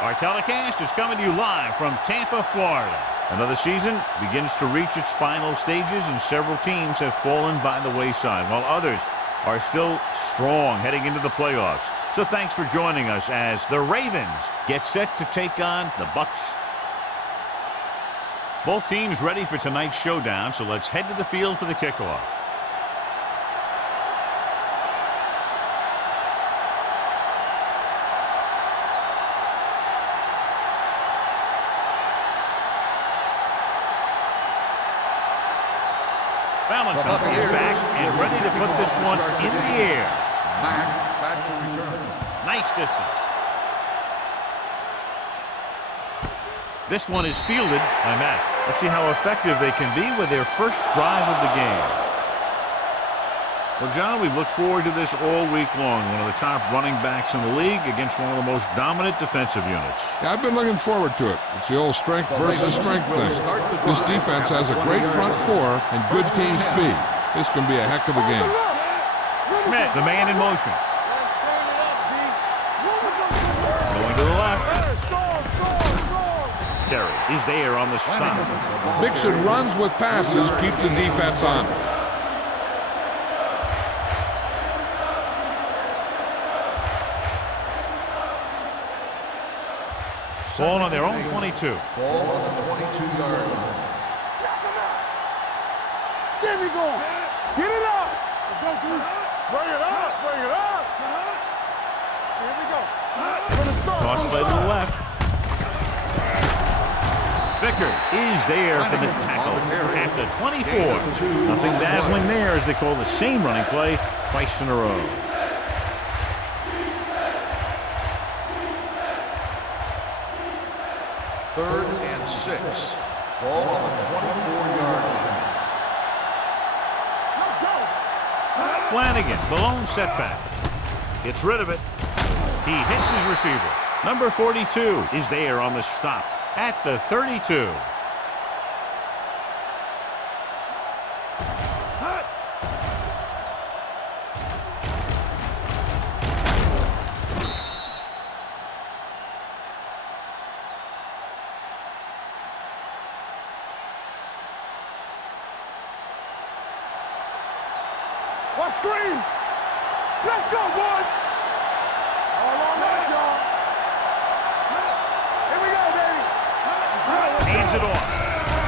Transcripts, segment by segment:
Our telecast is coming to you live from Tampa, Florida. Another season begins to reach its final stages, and several teams have fallen by the wayside, while others are still strong heading into the playoffs. So thanks for joining us as the Ravens get set to take on the Bucs. Both teams ready for tonight's showdown, so let's head to the field for the kickoff. Valentine is back and ready to put this one in the air. Back to return. Nice distance. This one is fielded by Mack. Let's see how effective they can be with their first drive of the game. Well, John, we've looked forward to this all week long. One of the top running backs in the league against one of the most dominant defensive units. Yeah, I've been looking forward to it. It's the old strength versus strength thing. This defense has a great front four and good team speed. This can be a heck of a game. Schmidt, the man in motion. Going to the left. Terry is there on the stop. Mixon runs with passes, keeps the defense on. Ball on their own 22. Ball on the 22-yard line. There we go. Get it up. Let's go, dude. Bring it up. Bring it up. Here we go. Toss play to the left. Vickers is there for the tackle at the 24. Nothing dazzling there as they call the same running play twice in a row. Third and 6. Ball on the 24-yard line. Flanagan, the lone setback. Gets rid of it. He hits his receiver. Number 42 is there on the stop at the 32. What screen? Let's go, boys. All on that, y'all. Here we go, baby. Hands it off.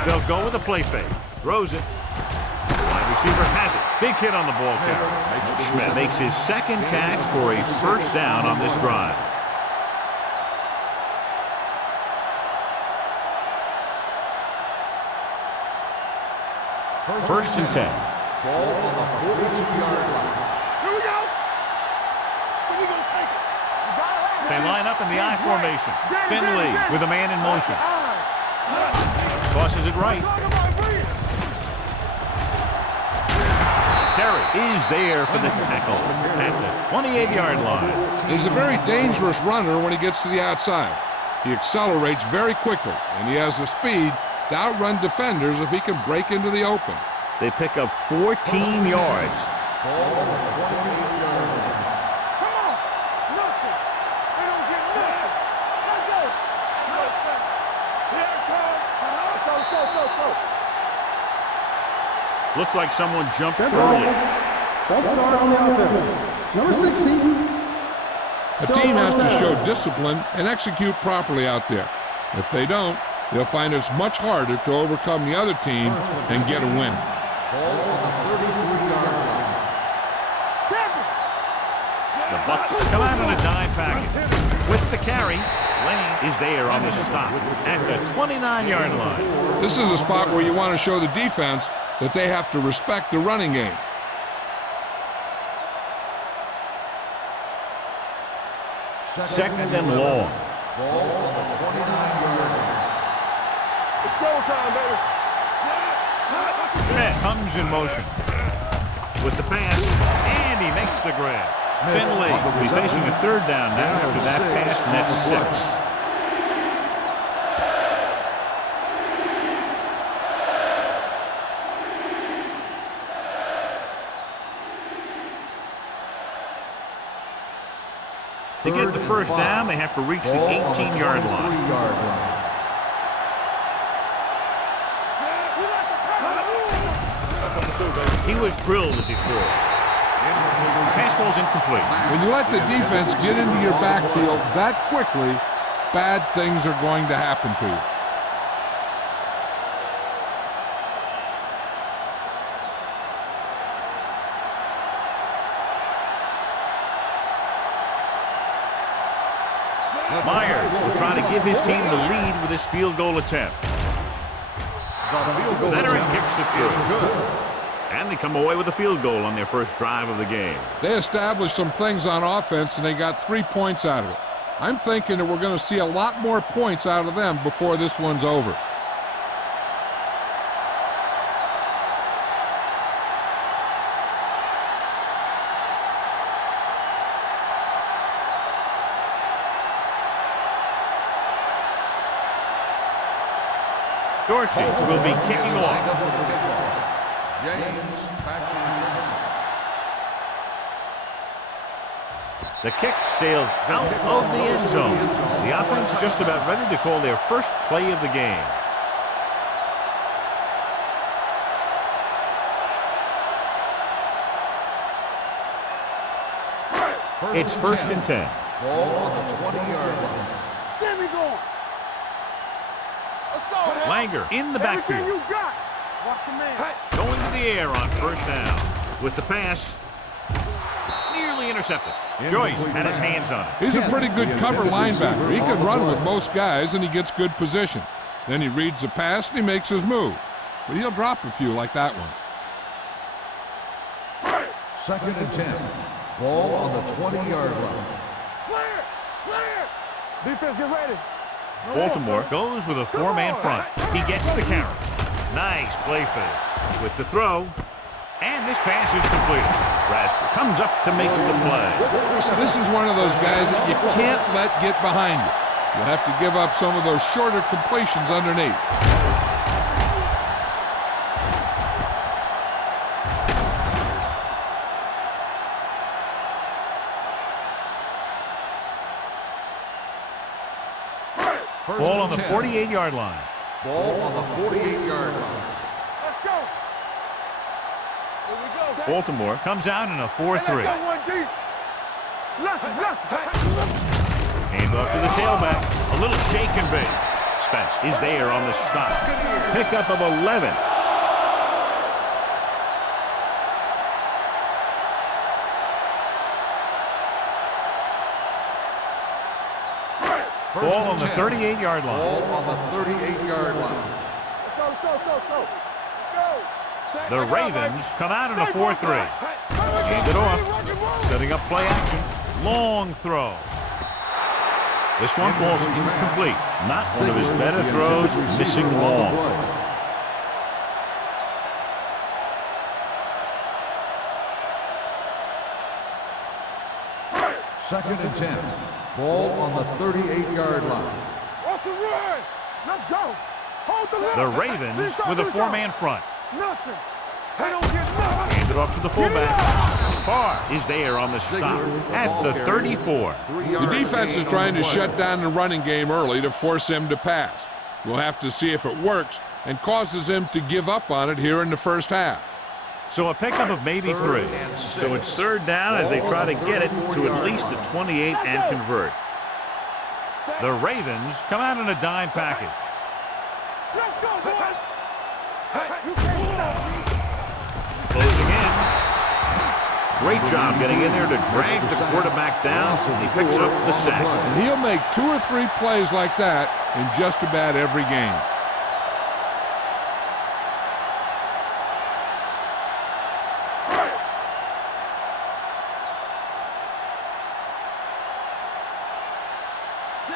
They'll go with a play fake. Throws it. Wide receiver has it. Big hit on the ball carrier. Schmidt makes his second catch for a first down on this drive. First and 10. Ball on the 42-yard line. Here we go. So we gonna take it. They line up in the I formation. Finley with a man in motion. Tosses it right. Terry is there for the tackle at the 28-yard line. He's a very dangerous runner when he gets to the outside. He accelerates very quickly, and he has the speed to outrun defenders if he can break into the open. They pick up 14 yards. Ball on the 28-yard line. Come on. Nothing. They don't get nothing. Let's go. Here it comes. Let's go. Looks like someone jumped early. Let's start on the offense. Number 16. A team has to show discipline and execute properly out there. If they don't, they'll find it's much harder to overcome the other team and get a win. Ball on the 33-yard line. The Bucs come out in a dime package. With the carry, Lane is there on the stop at the 29-yard line. This is a spot where you want to show the defense that they have to respect the running game. Second and long. Ball on the 29-yard line. It's showtime, baby. Schmidt comes in motion with the pass, and he makes the grab. Finley will be facing a third down now after that pass nets 6. To get the first down, they have to reach the 18-yard line. He was drilled as he threw it. Pass ball's incomplete. When you let the defense get into your backfield that quickly, bad things are going to happen to you. Myers will try to give his team the lead with his field goal attempt. Veteran kicks it through. And they come away with a field goal on their first drive of the game. They established some things on offense, and they got 3 points out of it. I'm thinking that we're going to see a lot more points out of them before this one's over. Dorsey will be kicking off. The kick sails out of the end zone. The offense just about ready to call their first play of the game. It's 1st and 10. Ball on the 20-yard line. Get me going. Let's go. Langer in the backfield. Everything you got. Watch your man. Going to the air on first down. With the pass, nearly intercepted. Joyce had his hands on it. He's a pretty good cover linebacker. He can run with most guys, and he gets good position. Then he reads the pass, and he makes his move. But he'll drop a few like that one. 2nd and 10. Ball on the 20-yard line. Clear. Clear. Defense, get ready. Baltimore goes with a 4-man front. He gets the carry. Nice play fake. With the throw. And this pass is complete. Rasper comes up to make the play. This is one of those guys that you can't let get behind you. You'll have to give up some of those shorter completions underneath. Ball on the 48-yard line. Ball on the 48-yard line. Let's go. Here we go. Baltimore comes out in a 4-3. Let's go one deep. Left. Hand off to the tailback. A little shake and bake. Spence is there on the stop. Pickup of 11. Ball on the 38-yard line. Ball on the 38-yard line. Let's go. The Ravens come out in a 4-3. Hand it off. Setting up play action. Long throw. This one falls incomplete. Not one of his better throws. Missing long. 2nd and 10. Ball on the 38-yard line. Off the run. Let's go. Hold the The Ravens with a 4-man front. Nothing. They don't get nothing. Hand it off to the fullback. Farr is there on the stop at the 34. The defense is trying to shut down the running game early to force him to pass. We'll have to see if it works and causes him to give up on it here in the first half. So a pickup of maybe 3. So it's 3rd down as they try to get it to at least the 28 and convert. The Ravens come out in a dime package. Let's go, boys. You can't stop me. Closing in. Great job getting in there to drag the quarterback down. He picks up the sack. And he'll make 2 or 3 plays like that in just about every game.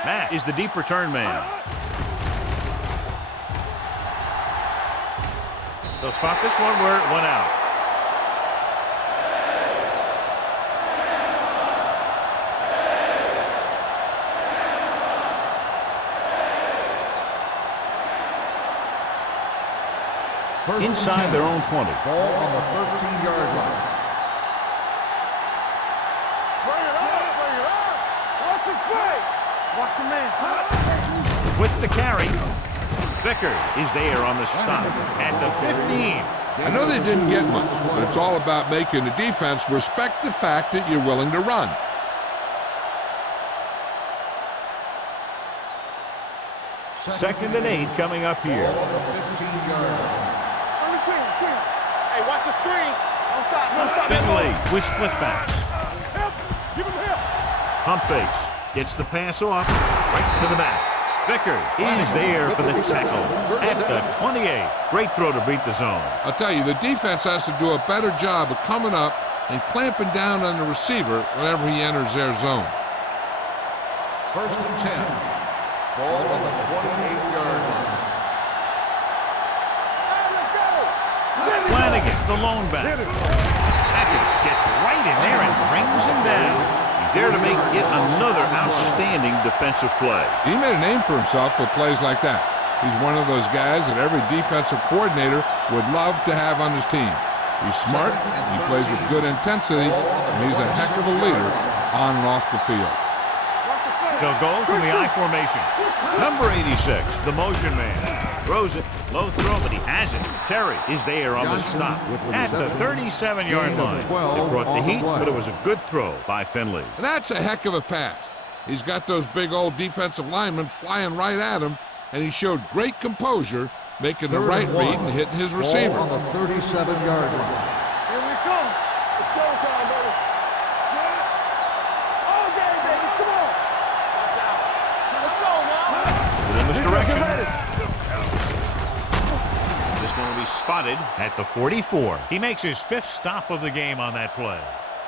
Matt is the deep return man. They'll spot this one where it went out. Inside their own 20. Ball on the 13-yard line. Bring it on. with the carry. Vickers is there on the stop at the 15. I know they didn't get much, but it's all about making the defense respect the fact that you're willing to run. Second and 8 coming up here. Ball on the 15-yard line. Hey, watch the screen. Don't stop. Don't stop. Finley with split backs. Help. Give him help. Pump fakes. Gets the pass off. Right to the back. Vickers is there for the tackle at the 28. Great throw to beat the zone. I'll tell you, the defense has to do a better job of coming up and clamping down on the receiver whenever he enters their zone. First and 10. Ball on the 28-yard line. Flanagan, the lone back. Atkins gets right in there and brings him down. He's there to make it another outstanding defensive play. He made a name for himself with plays like that. He's one of those guys that every defensive coordinator would love to have on his team. He's smart, he plays with good intensity, and he's a heck of a leader on and off the field. They'll go from the I formation. Number 86, the motion man. Throws it, low throw, but he has it. Terry is there on the stop at the 37-yard line. It brought the heat, but it was a good throw by Finley. And that's a heck of a pass. He's got those big old defensive linemen flying right at him, and he showed great composure, making the right read and hitting his receiver. Ball on the 37-yard line. Here we come. It's showtime, baby. Set. All game, baby. Come on. Let's go now. Within this direction. This one will be spotted at the 44. He makes his 5th stop of the game on that play.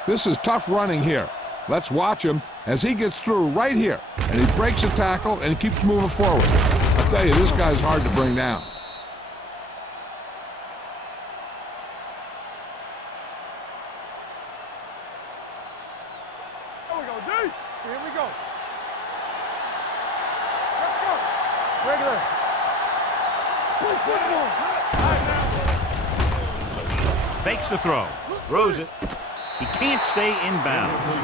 This is tough running here. Let's watch him as he gets through right here, and he breaks a tackle and keeps moving forward. I'll tell you, this guy's hard to bring down. Here we go, D. Here we go. Let's go. Regular. Play football. Fakes the throw. Throws it. He can't stay in bounds.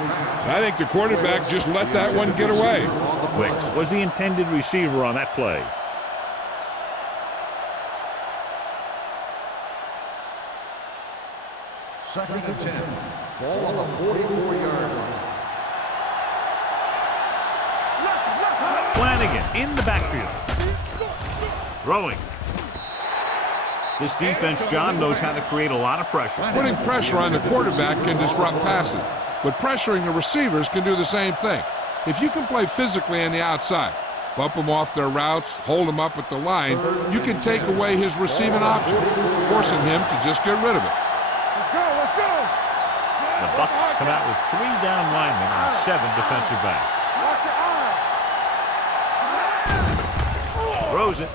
I think the quarterback just let that one get away. Wicks was the intended receiver on that play. Second and 10. Ball on the 44-yard line. Flanagan in the backfield. Throwing. This defense, John, knows how to create a lot of pressure. Putting pressure on the quarterback can disrupt passes, but pressuring the receivers can do the same thing. If you can play physically on the outside, bump them off their routes, hold them up at the line, you can take away his receiving options, forcing him to just get rid of it. Let's go. Let's go. The Bucs come out with 3 down linemen and 7 defensive backs. Watch your eyes. Throws it.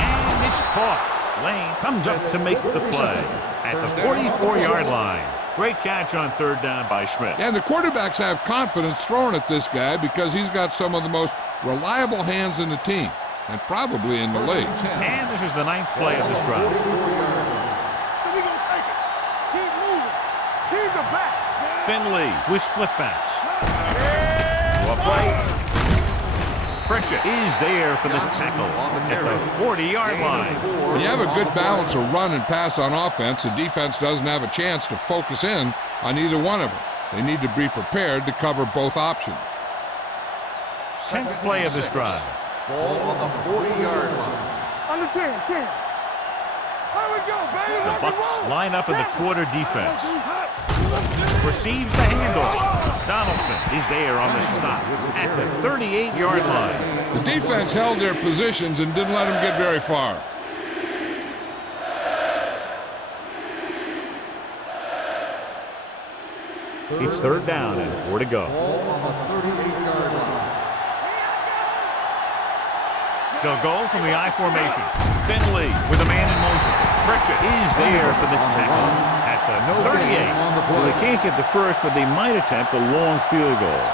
And it's caught. Lane comes up to make the play at the 44-yard line. Great catch on 3rd down by Schmidt. And the quarterbacks have confidence throwing at this guy because he's got some of the most reliable hands in the team, and probably in the league. And this is the 9th play of this drive. So we gonna take it. Keep moving. Keep the back. Finley with split backs. Well play. Pritchett is there for the tackle at the 40-yard line. When you have a good balance of run and pass on offense, the defense doesn't have a chance to focus in on either one of them. They need to be prepared to cover both options. 10th play of this drive. Ball on the 40-yard line. Under 10. There we go, baby. The Rock and Bucs roll. line up in the quarter defense. Receives the handoff. Donaldson is there on the stop at the 38-yard line. The defense held their positions and didn't let them get very far. It's 3rd down and 4 to go. Ball on the 38-yard line. They'll go from the I formation. Finley with a man in motion. Pritchett is there for the tackle at the 38. So they can't get the first, but they might attempt a long field goal.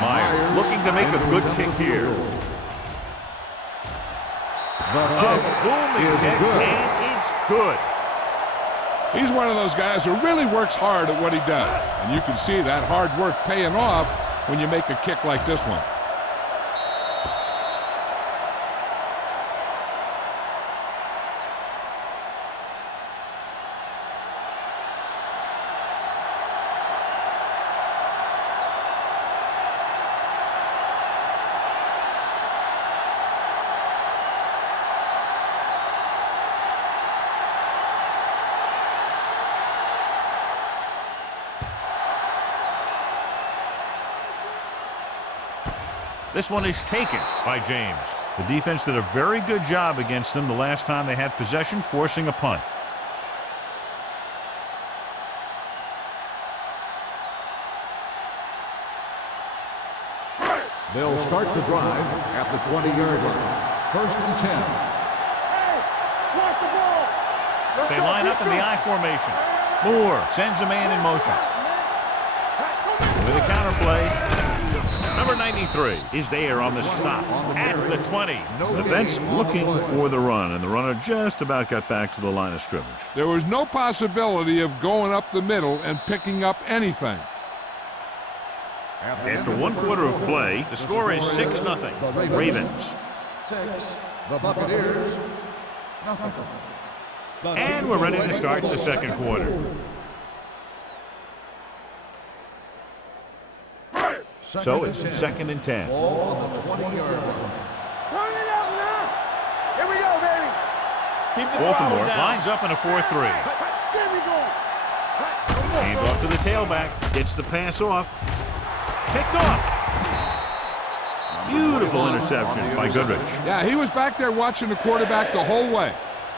Myers looking to make a good kick here. The A kick booming is kick, good. and it's good. He's one of those guys who really works hard at what he does. And you can see that hard work paying off when you make a kick like this one. This one is taken by James. The defense did a very good job against them the last time they had possession, forcing a punt. They'll start the drive at the 20-yard line. 1st and 10. Hey, watch the ball. They line up in the I formation. Moore sends a man in motion. With a counter play. Number 93 is there on the stop at the 20. Defense looking for the run, and the runner just about got back to the line of scrimmage. There was no possibility of going up the middle and picking up anything. After 1 quarter of play, the score is 6-0. Ravens. 6. The Buccaneers. Nothing. And we're ready to start the second quarter. So it's 2nd and 10. Ball on the 20-yard line. Turn it up now. Here we go, baby. Keep the Baltimore throttle down. lines up in a 4-3. There we go. Hand off to the tailback. Gets the pass off. Picked off. Beautiful interception by Goodrich. Yeah, he was back there watching the quarterback the whole way.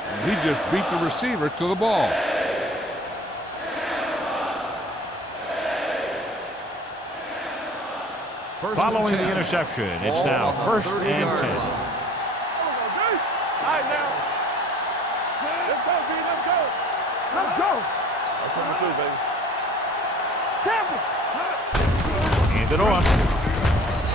And he just beat the receiver to the ball. Following the interception, it's now 1st and 10. All right, now. Let's go, B. Let's go. Let's go. I'm coming through, baby. Tampa. Hand it off.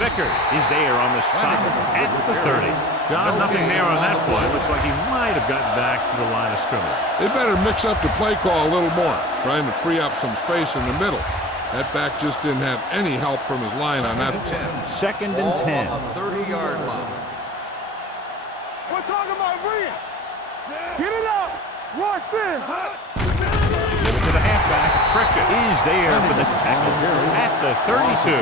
Vickers is there on the stop at the 30. John, nothing there on that play. Looks like he might have gotten back to the line of scrimmage. They better mix up the play call a little more, trying to free up some space in the middle. That back just didn't have any help from his line on that. 2nd and 10. On the 30-yard line. We're talking about Rhea. Get it up. Watch this. Give it to the halfback. Pritchett is there for the tackle at the 32.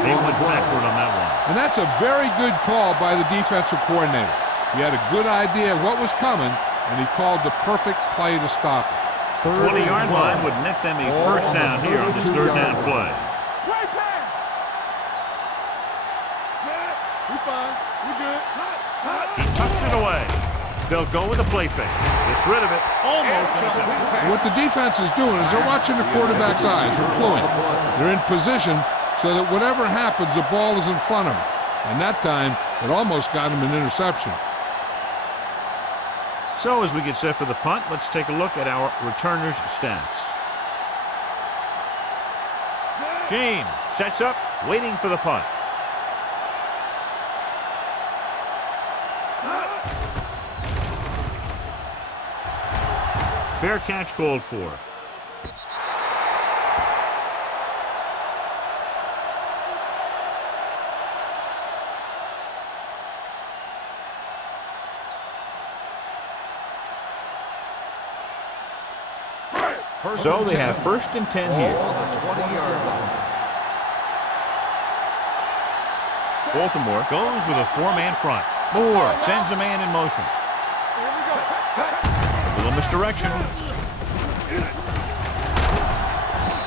They went backward on that one. And that's a very good call by the defensive coordinator. He had a good idea of what was coming, and he called the perfect play to stop it. 20-yard line would net them a first down here on this 3rd down play. Play pass. We fine. We good. He tucks it away. They'll go with a play fake. Gets rid of it. Almost intercepted. What the defense is doing is they're watching the quarterback's eyes. They're cluing. They're in position so that whatever happens, the ball is in front of them. And that time, it almost got him an interception. So as we get set for the punt, let's take a look at our returners' stats. James sets up, waiting for the punt. Fair catch called for. So they have 1st and 10 here. On the 20-yard line. Baltimore goes with a 4-man front. Moore sends a man in motion. A little misdirection.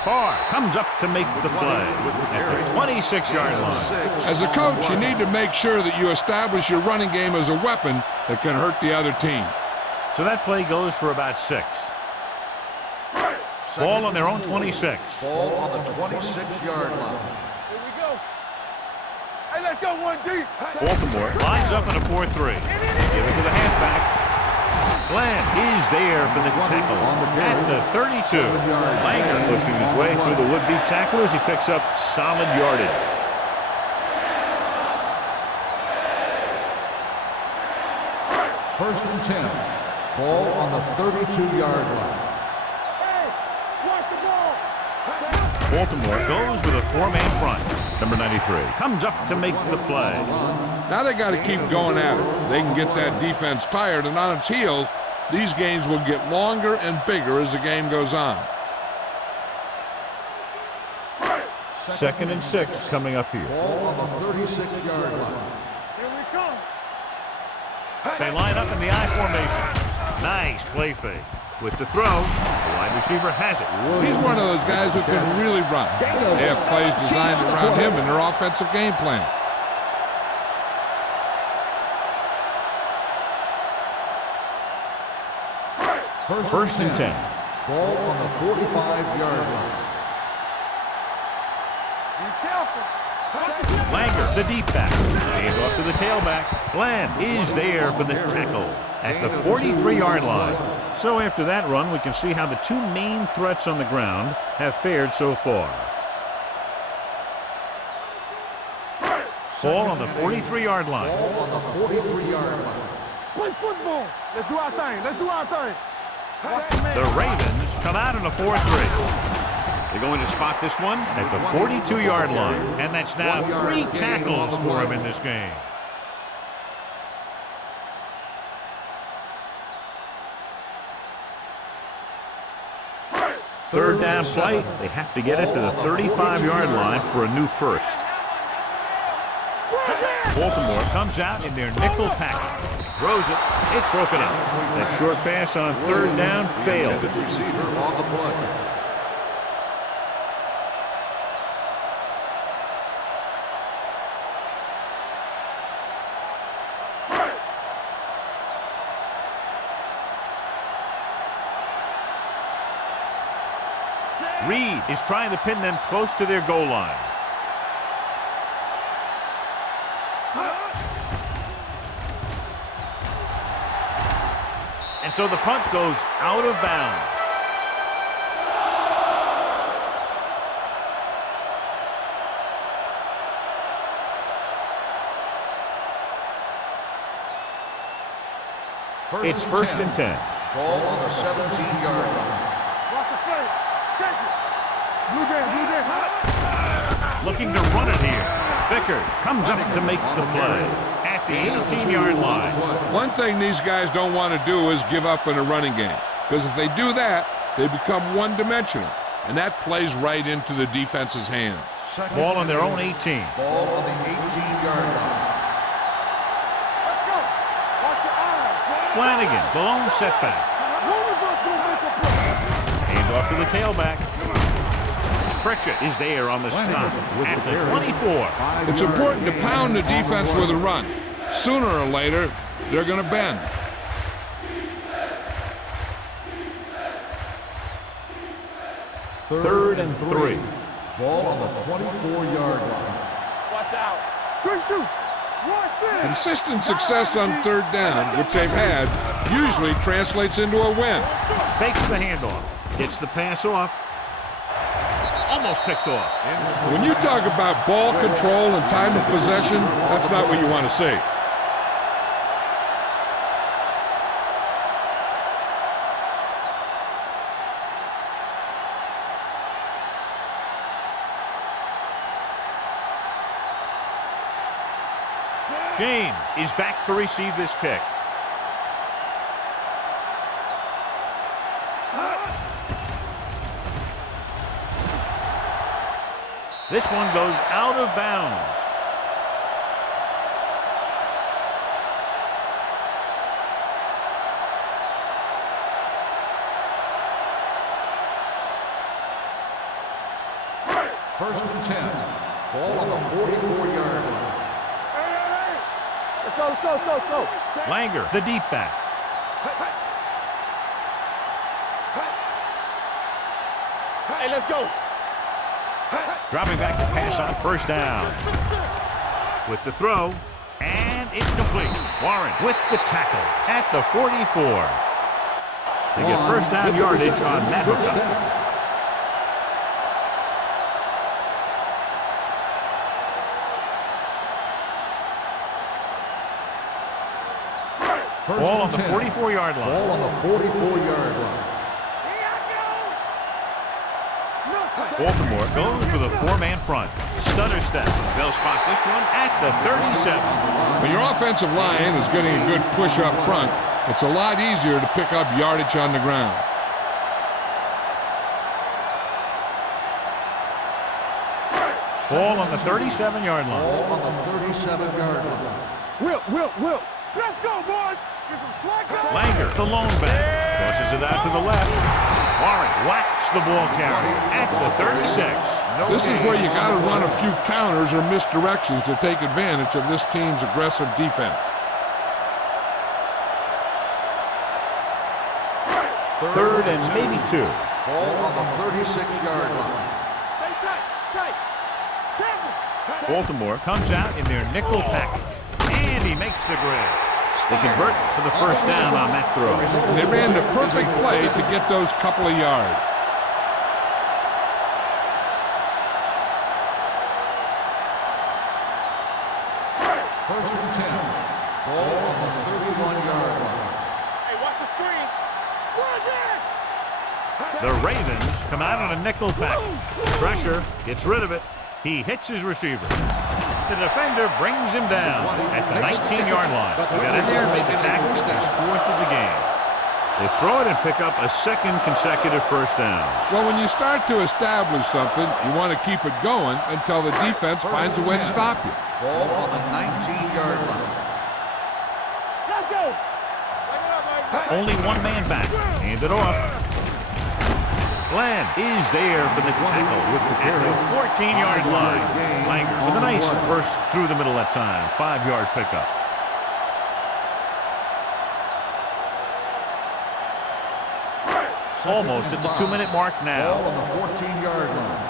Farr comes up to make the play at the 26-yard line. As a coach, you need to make sure that you establish your running game as a weapon that can hurt the other team. So that play goes for about 6. Ball on their own 26. Ball on the 26-yard line. Here we go. Hey, let's go one deep. Baltimore lines up in a 4-3. Give it to the halfback. Glenn is there for the tackle at the 32. Langer pushing his way through the would-be tacklers. He picks up solid yardage. First and 10. Ball on the 32-yard line. Hey, watch the ball. Baltimore goes with a four-man front. Number 93 comes up to make the play. Now they got to keep going at it. They can get that defense tired, and on its heels, these games will get longer and bigger as the game goes on. Second and 6 coming up here. Ball on the 36-yard line. Here we come. They line up in the I formation. Nice play fake. With the throw, the wide receiver has it. He's one of those guys who can really run. They have plays designed around him in their offensive game plan. First and 10. Ball on the 45-yard line. Be careful. Langer, the deep back. Hand off to the tailback. Bland is there for the tackle at the 43-yard line. So after that run, we can see how the two main threats on the ground have fared so far. Ball on the 43-yard line. Ball on the 43-yard line. Play football. Let's do our thing. Let's do our thing. The Ravens come out in a 4-3. They're going to spot this one at the 42-yard line. And that's now 3 tackles for him in this game. Third down play. They have to get it to the 35-yard line for a new first. Baltimore comes out in their nickel package. Throws it. It's broken up. That short pass on third down failed. Receiver on the play. Reed is trying to pin them close to their goal line. And so the punt goes out of bounds. It's first and 10. Ball on the 17-yard line. Watch the play. Check it. Blue game, blue game. Looking to run it here. Vickers comes up to make the play at the 18-yard line. One thing these guys don't want to do is give up in a running game, because if they do that, they become one-dimensional, and that plays right into the defense's hands. Ball on their own 18. Ball on the 18-yard line. Let's go. Watch your eyes. Flanagan, the lone setback. One of us will make a play. Hand off to the tailback. Pritchett is there on the stop at the 24. It's important to pound the defense with a run. Sooner or later, they're going to bend. Third and 3. Ball on the 24-yard line. Watch out. Good shoot. Watch it. Consistent success on third down, which they've had, usually translates into a win. Fakes the handoff. Gets the pass off. Almost picked off. When you talk about ball control and time of possession, that's not what you want to see. James is back to receive this kick. This one goes out of bounds. First and 10. Ball on the 44-yard line. Hey. Let's go, let's go, let's go, let's go. Langer, the deep back. Hey, let's go. Dropping back to pass on first down. With the throw, and it's complete. Warren with the tackle at the 44. They get first down yardage on that hookup. First Ball on and the 10. 44-yard line. Ball on the 44-yard line. Baltimore goes with a four-man front. Stutter step. They'll spot this one at the 37. When your offensive line is getting a good push up front, it's a lot easier to pick up yardage on the ground. Ball on the 37-yard line. Ball on the 37-yard line. Will. Let's go, boys. Get some slack on. Langer, the lone back, tosses it out to the left. Warren whacks the ball carrier at the 36. This is where you got to run a few counters or misdirections to take advantage of this team's aggressive defense. Third and maybe 2. Ball on the 36-yard line. Stay tight. Careful. Baltimore comes out in their nickel package, and he makes the grab. They convert for the first down on that throw. And they ran the perfect play to get those couple of yards. First and 10. Ball on the 31-yard line. Hey, watch the screen. Run it. The Ravens come out on a nickel package. Pressure, gets rid of it. He hits his receiver. The defender brings him down at the 19-yard line. He got in there and made the tackle. He's fourth of the game. They throw it and pick up a second consecutive first down. Well, when you start to establish something, you want to keep it going until the defense finds a way to stop you. Ball on the 19-yard line. Let's go. Bring it up, baby. Only one man back. Hand it off. Glenn is there for the tackle at the 14-yard line. Langer with a nice burst through the middle that time. 5-yard pickup. Almost at the 2-minute mark now. Ball on the 14-yard line.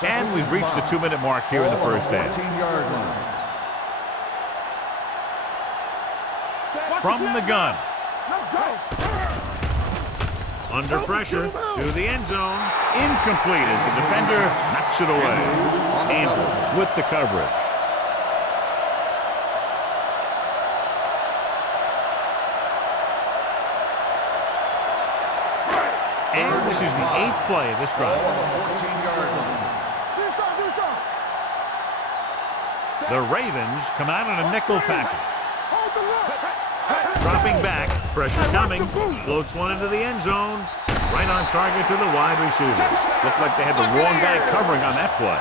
And we've reached the 2-minute mark here in the first half. 14-yard line. From the gun. Let's go. Under pressure to the end zone. Incomplete as the defender knocks it away. Andrews with the coverage. And this is the 8th play of this Ball drive. on the 14-yard line. Do something. The Ravens come out in a nickel package. Hold the look. Dropping back, pressure coming, floats one into the end zone, right on target to the wide receiver. Looked like they had the wrong guy covering on that play.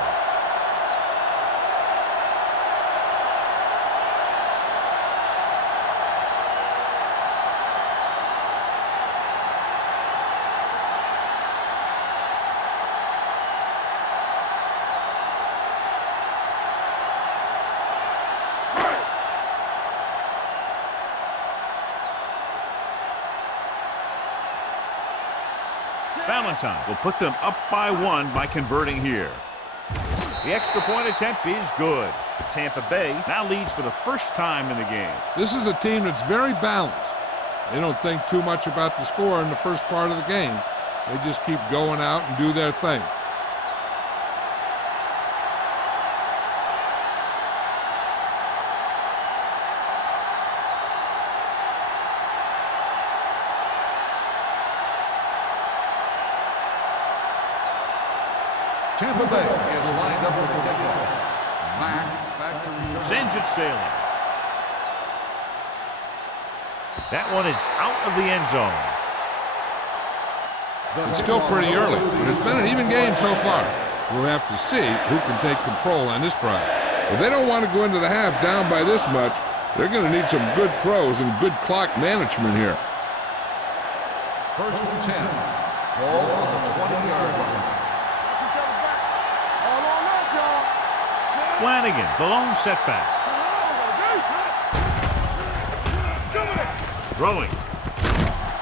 Valentine will put them up by 1 by converting here. The extra point attempt is good. Tampa Bay now leads for the first time in the game. This is a team that's very balanced. They don't think too much about the score in the first part of the game. They just keep going out and do their thing. Tampa Bay is lined up for the kickoff. Mack back to return. Sends it sailing. That one is out of the end zone. It's still pretty early, but it's been an even game so far. We'll have to see who can take control on this drive. If they don't want to go into the half down by this much, they're going to need some good throws and good clock management here. First and 10. Ball on the 20-yard line. All on us, y'all. Flanagan, the lone setback. Throwing.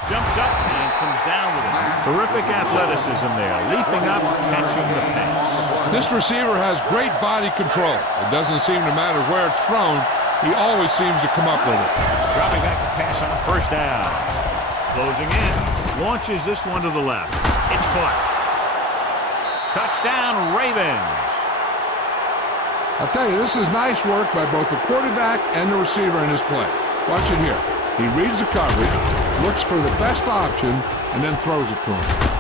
Jumps up and comes down with it. Terrific athleticism there. Leaping up, catching the pass. This receiver has great body control. It doesn't seem to matter where it's thrown. He always seems to come up with it. Dropping back to pass on first down. Closing in. Launches this one to the left. It's caught. Touchdown, Ravens. I'll tell you, this is nice work by both the quarterback and the receiver in his play. Watch it here. He reads the coverage, looks for the best option, and then throws it to him.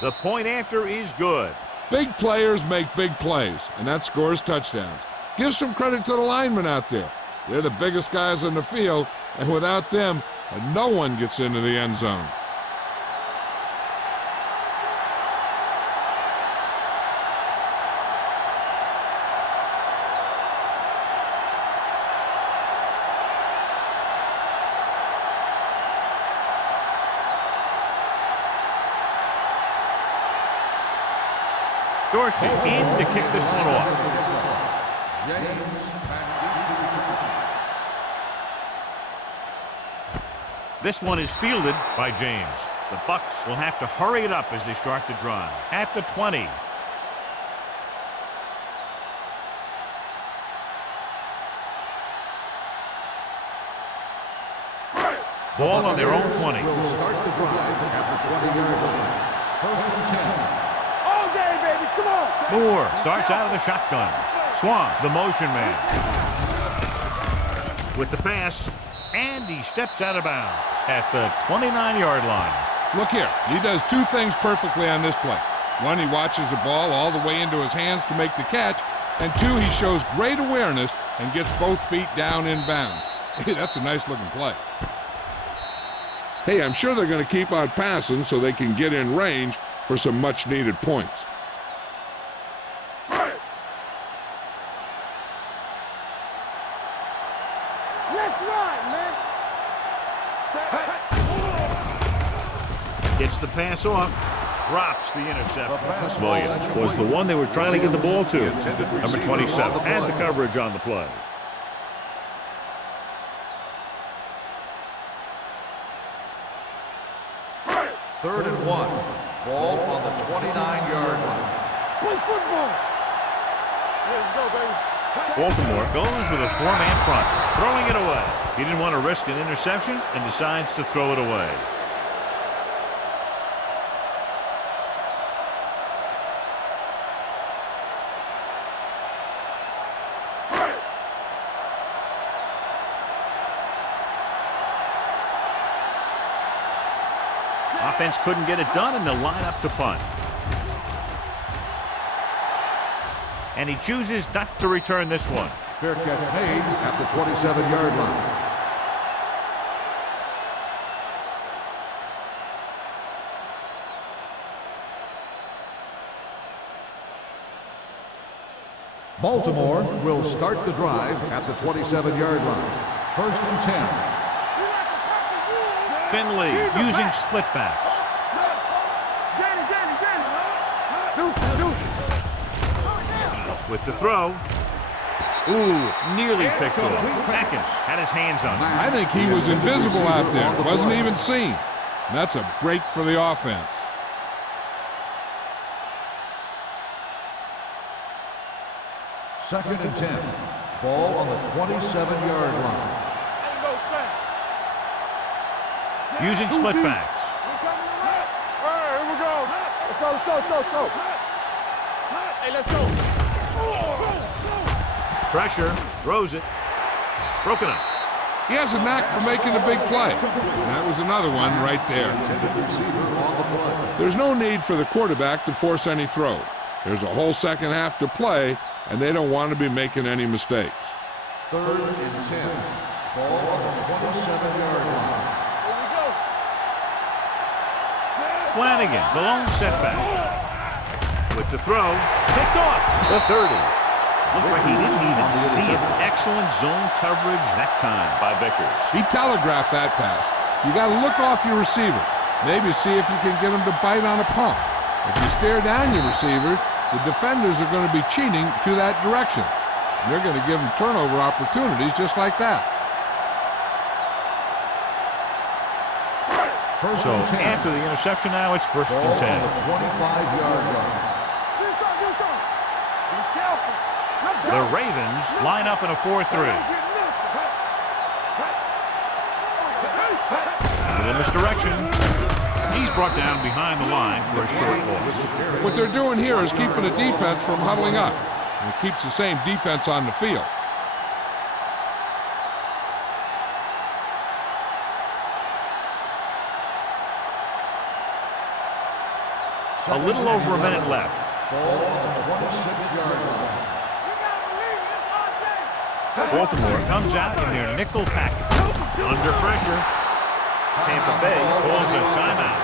The point after is good. Big players make big plays, and that scores touchdowns. Give some credit to the linemen out there. They're the biggest guys on the field, and without them, no one gets into the end zone. Dorsey in to kick this one off. This one is fielded by James. The Bucks will have to hurry it up as they start the drive. At the 20. Ball on their own 20. Will start the drive at the 20-yard line. First and 10. All day, baby. Come on. Moore starts out of the shotgun. Swan, the motion man. With the pass, and he steps out of bounds at the 29-yard line. Look here. He does two things perfectly on this play. One, he watches the ball all the way into his hands to make the catch. And two, he shows great awareness and gets both feet down in bounds. Hey, that's a nice-looking play. Hey, I'm sure they're going to keep on passing so they can get in range for some much-needed points. Let's run, man. Gets the pass off. Drops the interception. Williams was the one they were trying to get the ball to. Number 27 had the coverage on the play. Third and 1. Ball on the 29-yard line. Play football. Let's go, baby. Baltimore goes with a four-man front, throwing it away. He didn't want to risk an interception and decides to throw it away. Offense couldn't get it done, and they'll line up to punt. And he chooses not to return this one. Fair catch made at the 27-yard line. Baltimore will start the drive at the 27-yard line. First and 10. Finley using split backs. With the throw. Ooh, nearly picked off. Atkins had his hands on it. I think he was invisible out there. Wasn't even seen. And that's a break for the offense. Second and 10. Ball on the 27-yard line. Using split backs. All right, here we go. Let's go. Hey, let's go. Pressure. Throws it. Broken up. He has a knack for making a big play. And that was another one right there. There's no need for the quarterback to force any throws. There's a whole second half to play, and they don't want to be making any mistakes. Third and 10. Ball on the 27-yard line. Flanagan, the lone setback. With the throw, picked off the 30. Looked like he didn't even see it. Excellent zone coverage that time by Vickers. He telegraphed that pass. You got to look off your receiver. Maybe see if you can get him to bite on a pump. If you stare down your receiver, the defenders are going to be cheating to that direction. And they're going to give them turnover opportunities just like that. So after the interception now, it's 1st and 10. 25-yard line. Be careful. Let's go. The Ravens line up in a 4-3. A little misdirection. He's brought down behind the line for a short loss. What they're doing here is keeping the defense from huddling up. And it keeps the same defense on the field. A little over a minute left. Ball on the 26-yard line. Baltimore comes out in their nickel package. Under pressure. Tampa Bay calls a timeout.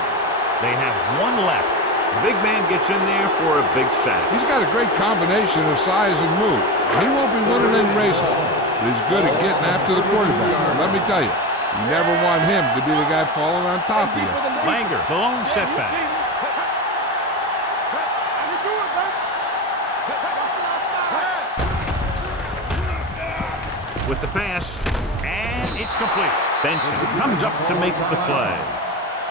They have one left. The big man gets in there for a big sack. He's got a great combination of size and move. He won't be winning any races, but he's good at getting after the quarterback. And let me tell you, you never want him to be the guy falling on top of you. Langer, the lone setback. With the pass, and it's complete. Benson comes up to make the play.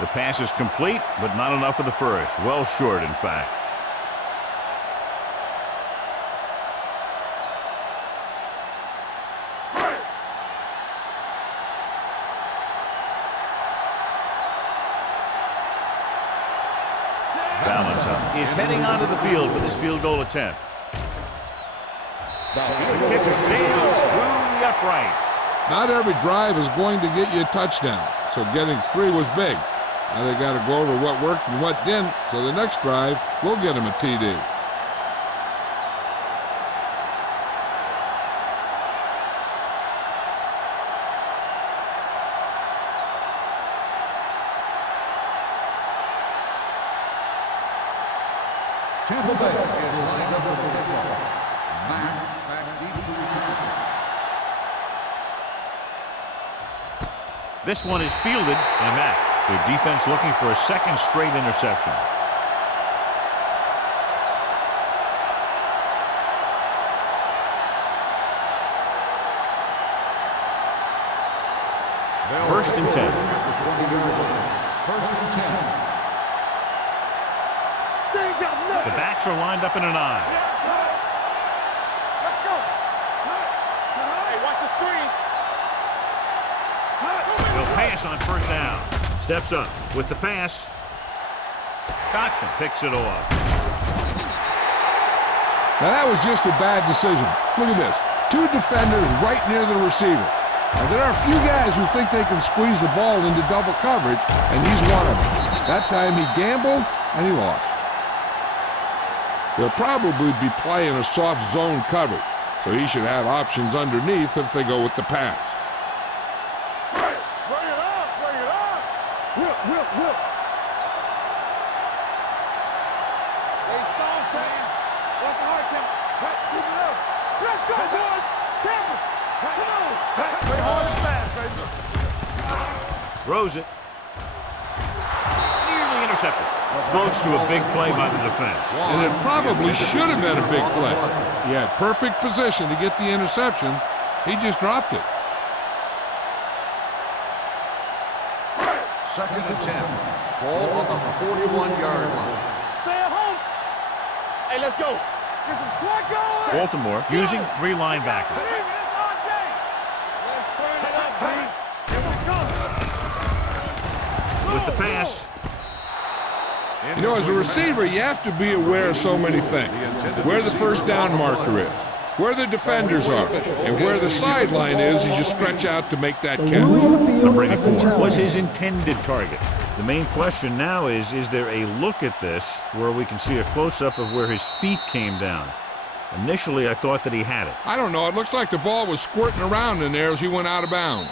The pass is complete, but not enough of the first. Well short, in fact. Valentine is heading onto the field for this field goal attempt. The kick sails through the uprights. Not every drive is going to get you a touchdown, so getting 3 was big. Now they got to go over what worked and what didn't, so the next drive will get him a TD. Tampa Bay is lined up for the kickoff. Mack back deep to return. This one is fielded and back. Their defense looking for a second straight interception. First and 10. 20-yard line. 1st and 10. The backs are lined up in an I. Let's go. Hey, watch the screen. They'll pass on 1st down. Steps up with the pass. Dotson picks it off. Now that was just a bad decision. Look at this. 2 defenders right near the receiver. Now there are a few guys who think they can squeeze the ball into double coverage, and he's one of them. That time he gambled, and he lost. They'll probably be playing a soft zone coverage, so he should have options underneath if they go with the pass. Bring it up, bring it up. Whip. Hey, Saul, watch the hard count. Keep it up. Let's go, boys. Tampa. Come on. Play hard and fast, baby. Throws it. Nearly intercepted. Close to a big play by the defense. And it probably should have been a big play. He had perfect position to get the interception. He just dropped it. 2nd and 10. Ball on the 41-yard line. Stay at home. Hey, let's go. Get some slot going. Baltimore using 3 linebackers. Let's turn it up, B. Here we go. With the pass. You know, as a receiver, you have to be aware of so many things. Where the 1st down marker is, where the defenders are, and where the sideline is as you stretch out to make that catch. Number 84 was his intended target. The main question now is there a look at this where we can see a close-up of where his feet came down? Initially, I thought that he had it. I don't know. It looks like the ball was squirting around in there as he went out of bounds.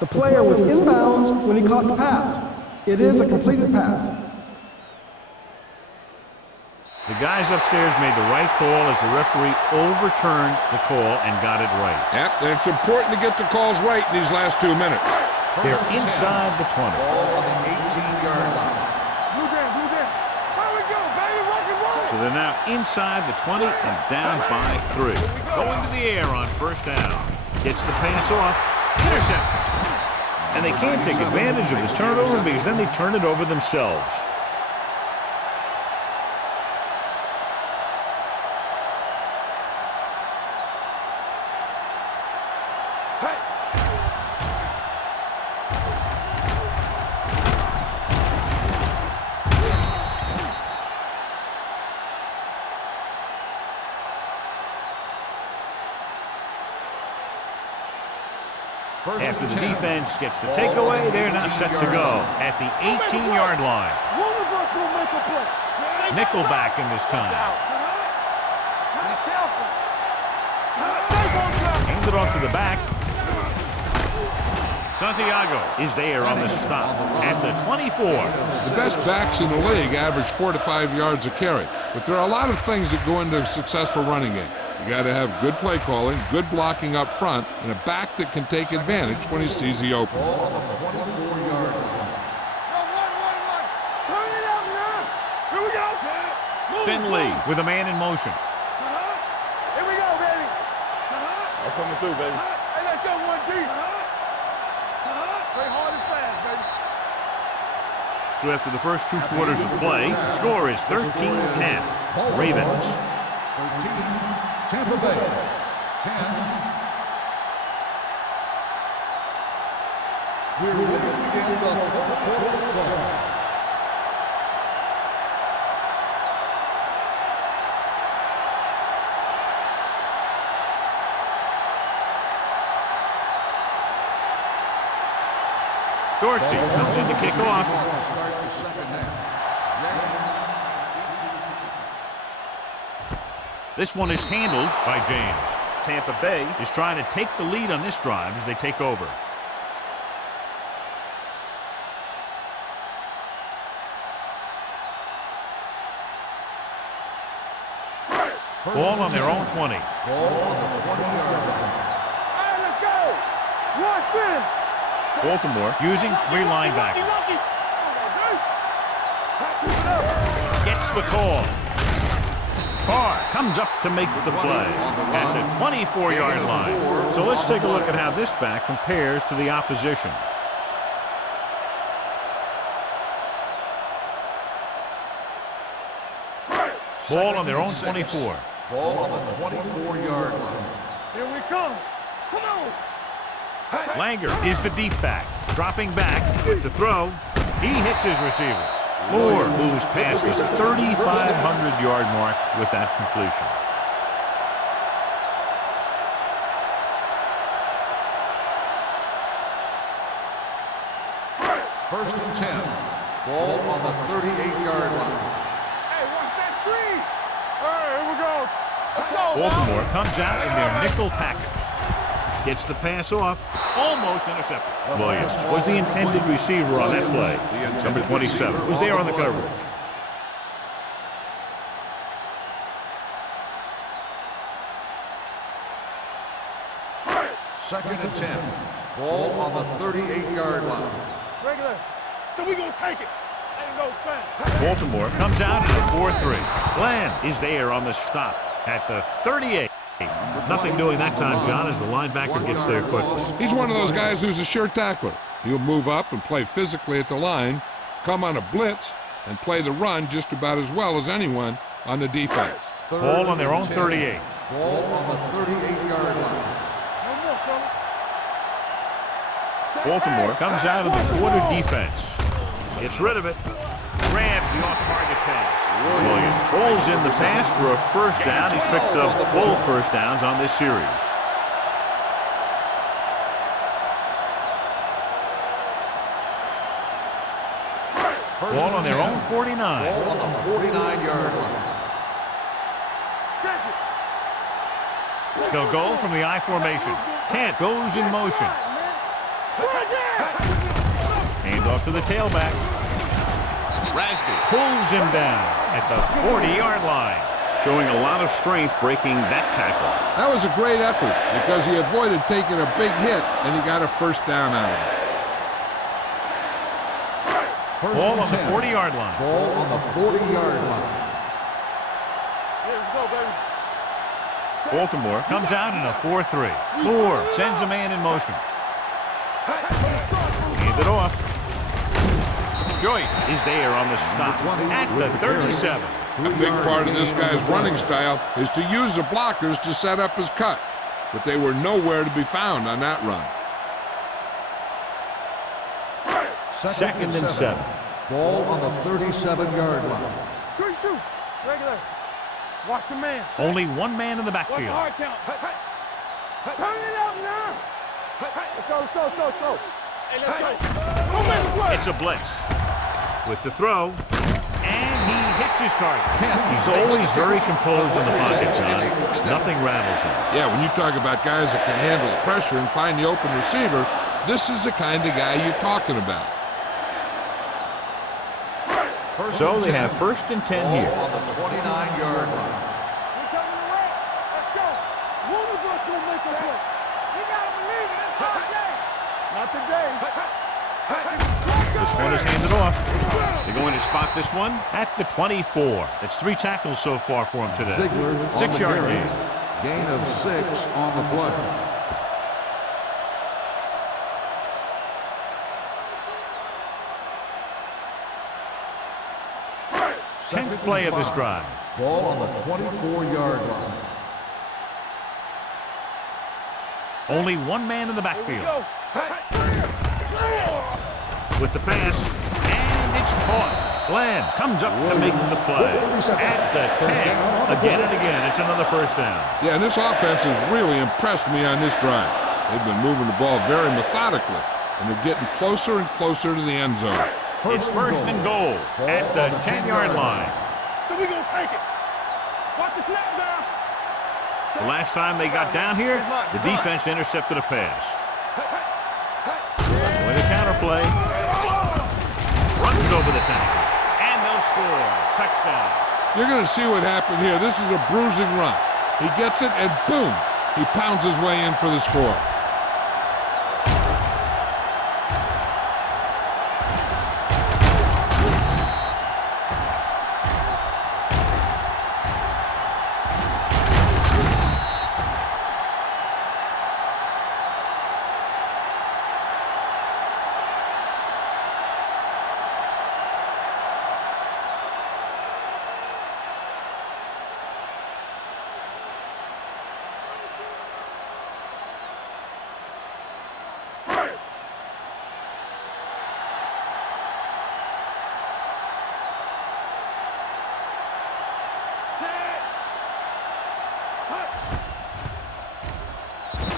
The player was inbounds when he caught the pass. It is a completed pass. The guys upstairs made the right call as the referee overturned the call and got it right. Yep, and it's important to get the calls right in these last 2 minutes. They're inside the 20. Ball on the 18-yard line. Blue game, So they're now inside the 20 and down by 3. Going to the air on first down. Gets the pass off. Interception. And they can't take advantage of the turnover because then they turn it over themselves. After the defense gets the takeaway, they're now set to go at the 18-yard line. Nickelback in this time. Hand it off to the back. Santiago is there on the stop at the 24. The best backs in the league average 4 to 5 yards a carry, but there are a lot of things that go into a successful running game. You got to have good play calling, good blocking up front, and a back that can take advantage when he sees the open. Ball on the 24-yard line. Turn it up now. Here we go. Finley with a man in motion. Here we go, baby. I'm coming through, baby. Hey, let's go one deep. Play hard and fast, baby. So after the first 2 quarters of play, the score is 13-10. Ravens. 13, Tampa Bay. 10. We're ready to begin the third quarter of play. Dorsey comes in to kick off. Start the second half. This one is handled by James. Tampa Bay is trying to take the lead on this drive as they take over. Ball on their own 20. Ball on the 20-yard line. All right, let's go. Rush in. Baltimore using 3 linebackers. Gets the call. Carr comes up to make the play at the 24-yard line. So let's take a look at how this back compares to the opposition. Ball on their own 24. Ball on the 24-yard line. Here we come. Come on. Langer is the deep back. Dropping back with the throw. He hits his receiver. Moore moves past the 3,500-yard mark with that completion. First and 10. Ball on the 38-yard line. Hey, watch that screen. All right, here we go. Let's go. Baltimore comes out in their nickel package. Gets the pass off. Almost intercepted. Williams was the intended receiver on that play. Number 27 was there on the coverage. Second and 10. Ball on the 38-yard line. Regular. So we gonna take it. Ain't no thing. Baltimore comes out in a 4-3. Bland is there on the stop at the 38. Nothing doing that time, John, as the linebacker gets there quickly. He's one of those guys who's a sure tackler. He'll move up and play physically at the line, come on a blitz, and play the run just about as well as anyone on the defense. Ball on their own 38. Ball on the 38-yard line. No more, fella. Baltimore comes out of the quarter defense. Gets rid of it. Grabs the off-target pass. Williams pulls in the pass for a first down. He's picked up both first downs on this series. Ball on their own 49. Ball on the 49-yard line. They'll go from the I formation. Kent goes in motion. Hand off to the tailback. Rasby pulls him down at the 40-yard line. Showing a lot of strength breaking that tackle. That was a great effort because he avoided taking a big hit and he got a first down out of it. Ball on the 40-yard line. Ball on the 40-yard line. go, baby. Baltimore comes out in a 4-3. Moore sends a man in motion. Hand it off. Joyce is there on the stop at the 37. A big part of this guy's running style is to use the blockers to set up his cut, but they were nowhere to be found on that run. Second and 7. Ball on the 37-yard line. Good shoot. Regular. Watch your man. Only one man in the Watch the backfield. hard count. Turn it up now. Let's go, let's go, let's go, let's go. Hey, let's go. Don't miss work. It's a blitz. With the throw, and he hits his target. He's always very composed in the pocket, John. Nothing rattles him. Yeah, when you talk about guys that can handle the pressure and find the open receiver, this is the kind of guy you're talking about. So they have first and 10 here. Ball on the 29-yard line. We coming to work. Let's go. Wonderful to make a play. You gotta believe it. It's our game. Not today. This one is handed off. They're going to spot this one at the 24. That's 3 tackles so far for him today. Ziegler on 6-yard the gain. Gain of 6 on the play. Tenth play of this drive. Ball on the 24-yard line. Only one man in the backfield. Go. With the pass, and it's caught. Glenn comes up to make the play. At the 10. Again and again, it's another first down. Yeah, and this offense has really impressed me on this drive. They've been moving the ball very methodically, and they're getting closer and closer to the end zone. It's first and goal at the 10-yard line. So we gonna take it. Watch the snap down. The last time they got down here, the defense intercepted a pass. With a counter play, runs over the tackle, and they'll score. Touchdown. You're going to see what happened here. This is a bruising run. He gets it, and boom, he pounds his way in for the score.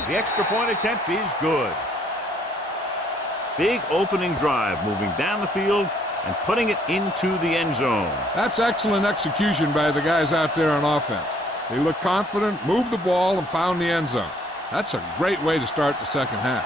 The extra point attempt is good. Big opening drive, moving down the field and putting it into the end zone. That's excellent execution by the guys out there on offense. They looked confident, moved the ball, and found the end zone. That's a great way to start the second half.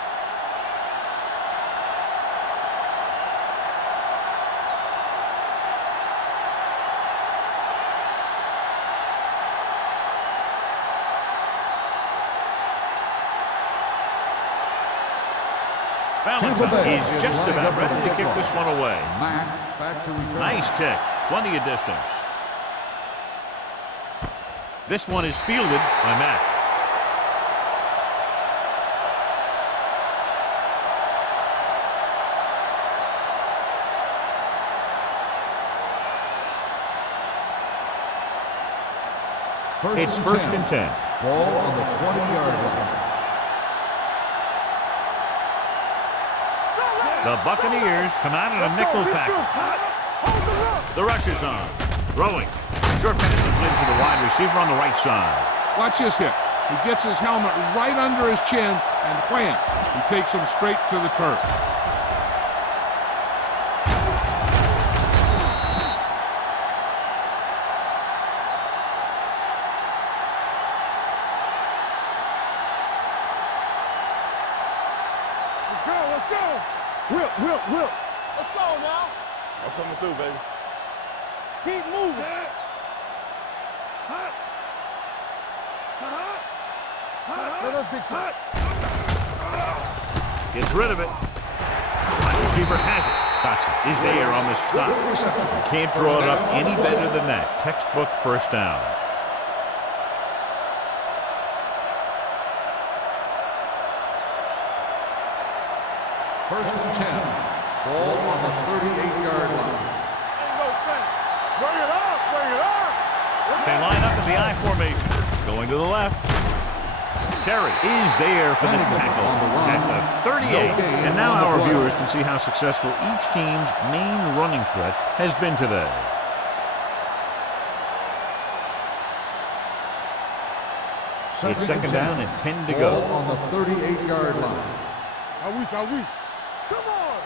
Valentine is just about ready to kick this one away. Back to return. Nice kick. Plenty of distance. This one is fielded by Mack. It's first and 10. Ball on the 20-yard line. The Buccaneers come out in a nickel package. The rush is on. Throwing. Short pass complete to the wide receiver on the right side. Watch this hit. He gets his helmet right under his chin, and wham, he takes him straight to the turf. Let's go. Will. Let's go now. I'm coming through, baby. Keep moving. Let us be tight. Gets rid of it. Wide receiver has it. Dotson is there on the stop. Can't draw it up any better than that. Textbook first down. First and 10. Ball on the 38-yard line. Ain't no thing. Bring it up, bring it up. They line up in the I formation. Going to the left. Terry is there for the tackle at the 38. And now our viewers can see how successful each team's main running threat has been today. It's second down and 10 to go. Ball on the 38-yard line. Are we? Come on.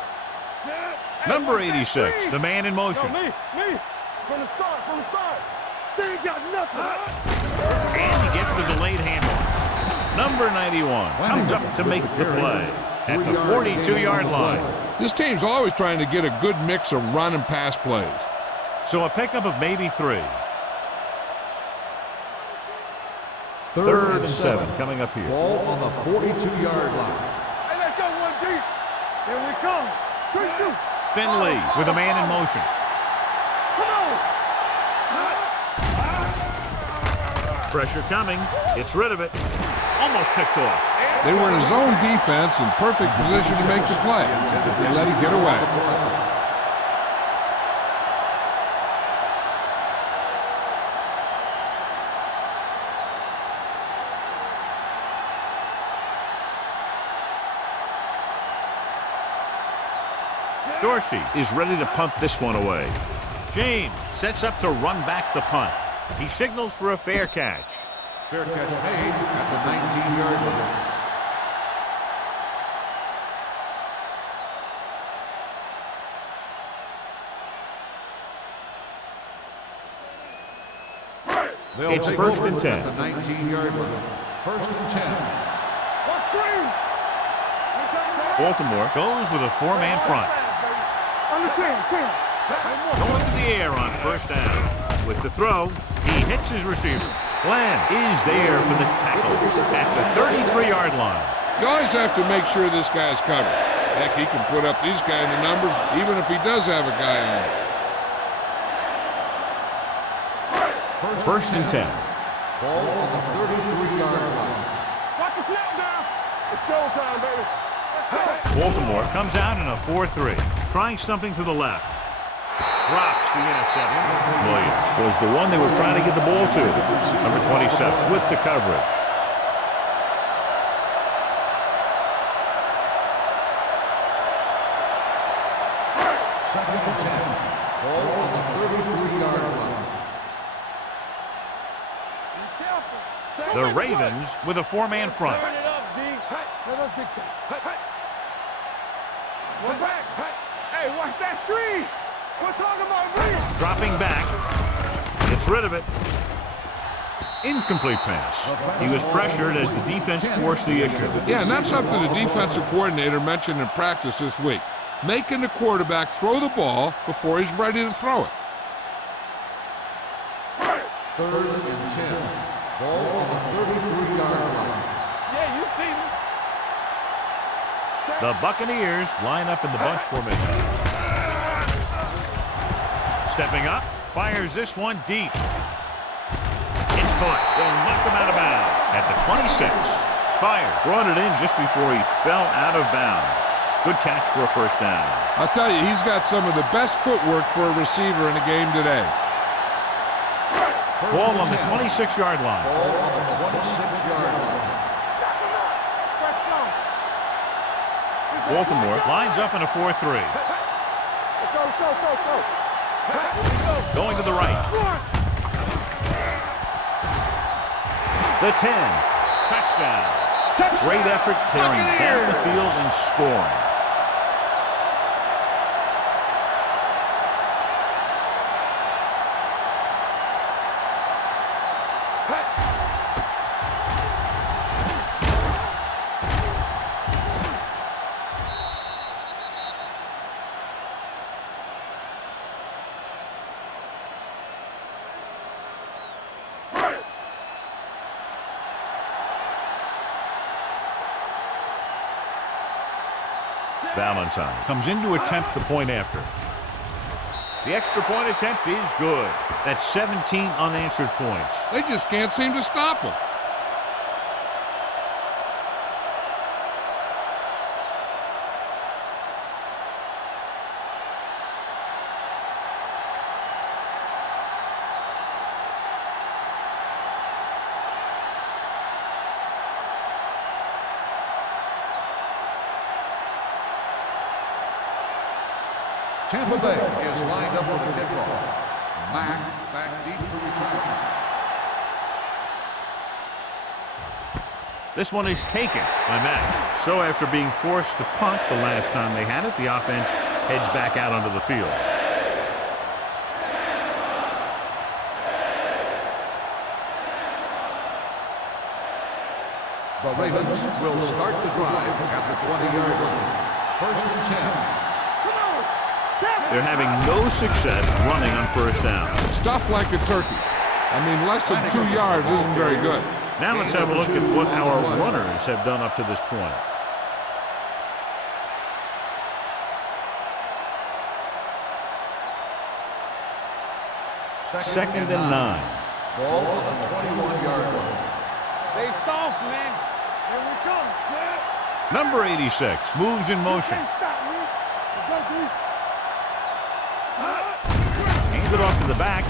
Set. Number 86, the man in motion. No, me. From the start. They ain't got nothing. And he gets the delayed handoff. Number 91 comes up to make the play at the 42-yard line. This team's always trying to get a good mix of run and pass plays. So a pickup of maybe 3. Third and 7 coming up here. Ball on the 42-yard line. Hey, let's go one deep. Here we come. Quick shoot. Finley with a man in motion. Come on. Pressure coming. Gets rid of it. Almost picked off. They were in a zone defense in perfect position to make the play. They let it get away. Dorsey is ready to punt this one away. James sets up to run back the punt. He signals for a fair catch. Fair catch made at the 19-yard line. It's first and 10. At the 19-yard line. First and 10. What screen? Baltimore goes with a 4-man front. Understand, Going to the air on first down. With the throw, he hits his receiver. Glenn is there for the tackle at the 33-yard line. You always have to make sure this guy's covered. Heck, he can put up these kind of numbers even if he does have a guy on him. First and 10. Ball on the 33-yard line. Watch the snap down. It's showtime, baby. Baltimore comes out in a 4-3, trying something to the left. Drops the interception. Williams was the one they were trying to get the ball to. Number 27 with the coverage. Second and 10. Ball on the 33-yard line. Be careful. The Ravens with a 4-man front. Turn it up, D. Let us dictate. One back. Hey, watch that screen. We're talking about me. Dropping back. Gets rid of it. Incomplete pass. He was pressured as the defense forced the issue. Yeah, and that's something the defensive coordinator mentioned in practice this week. Making the quarterback throw the ball before he's ready to throw it. Third and 10. Ball on the 33-yard line. Yeah, you see me. The Buccaneers line up in the bunch formation. Stepping up, fires this one deep. It's caught. They'll knock him out of bounds at the 26. Spire brought it in just before he fell out of bounds. Good catch for a first down. I'll tell you, he's got some of the best footwork for a receiver in the game today. Ball on the 26-yard line. Ball on the 26-yard line. Baltimore lines up in a 4-3. Let's go. Going to the right. The 10. Touchdown. Great effort tearing down the field and scoring. Valentine comes in to attempt the point after. The extra point attempt is good. That's 17 unanswered points. They just can't seem to stop him. Tampa Bay is lined up for the kickoff. Mack back deep to return. This one is taken by Mack. So after being forced to punt the last time they had it, the offense heads back out onto the field. The Ravens will start the drive at the 20-yard line. 1st and 10. They're having no success running on first down. Stuff like a turkey. I mean, less than 2 yards isn't very good. Now let's have a look at what our runners have done up to this point. Second and 9. Ball on the 21-yard line. They soft, man. Here we come, set. Number 86 moves in motion. Can't stop me. Let's go, D. Hands it off to the back.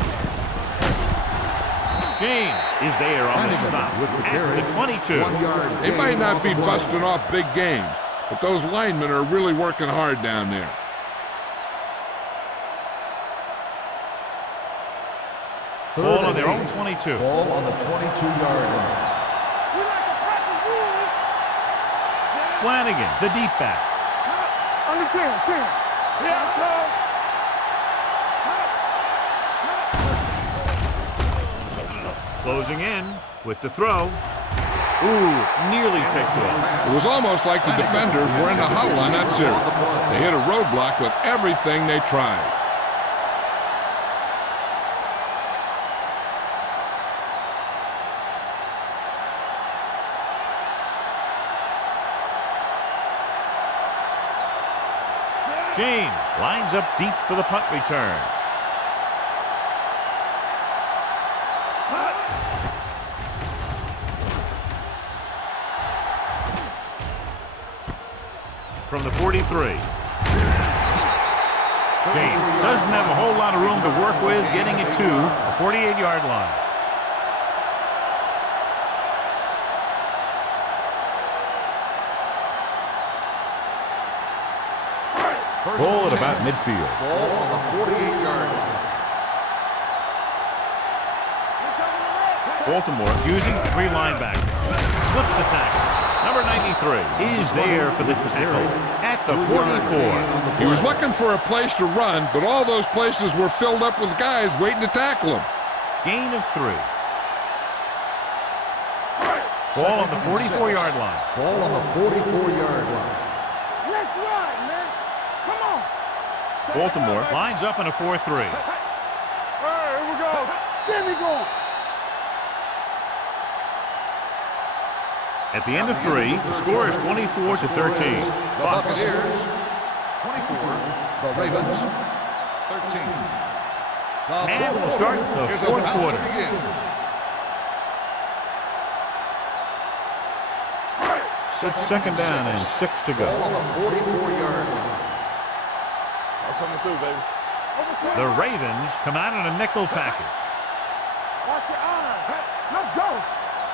James is there on the stop at the 22. They might not be busting off big games, but those linemen are really working hard down there. Ball on their own 22. Ball on the 22-yard line. We like to practice rules. Flanagan, the deep back. Under 10. Yeah, come. Closing in with the throw. Ooh, nearly picked off. It was almost like the defenders were in a huddle on that series. They hit a roadblock with everything they tried. James lines up deep for the punt return. From the 43. James doesn't have a whole lot of room to work with, getting it to the 48-yard line. Ball at about midfield. Ball on the 48-yard line. Baltimore using 3 linebackers. Slips the tackle. Number 93 is there for the tackle at the 44. He was looking for a place to run, but all those places were filled up with guys waiting to tackle him. Gain of 3. Ball on the 44-yard line. Ball on the 44-yard line. Let's ride, man. Come on. Baltimore lines up in a 4-3. All right, here we go. There we go. At the end of 3, the score is 24-13. The Buccaneers, 24. The Ravens, 13. And we'll start the fourth quarter. It's second down and 6 to Ball go. on the 44-yard line. I'm coming through, baby. The Ravens come out in a nickel package. Watch your eyes. Let's go.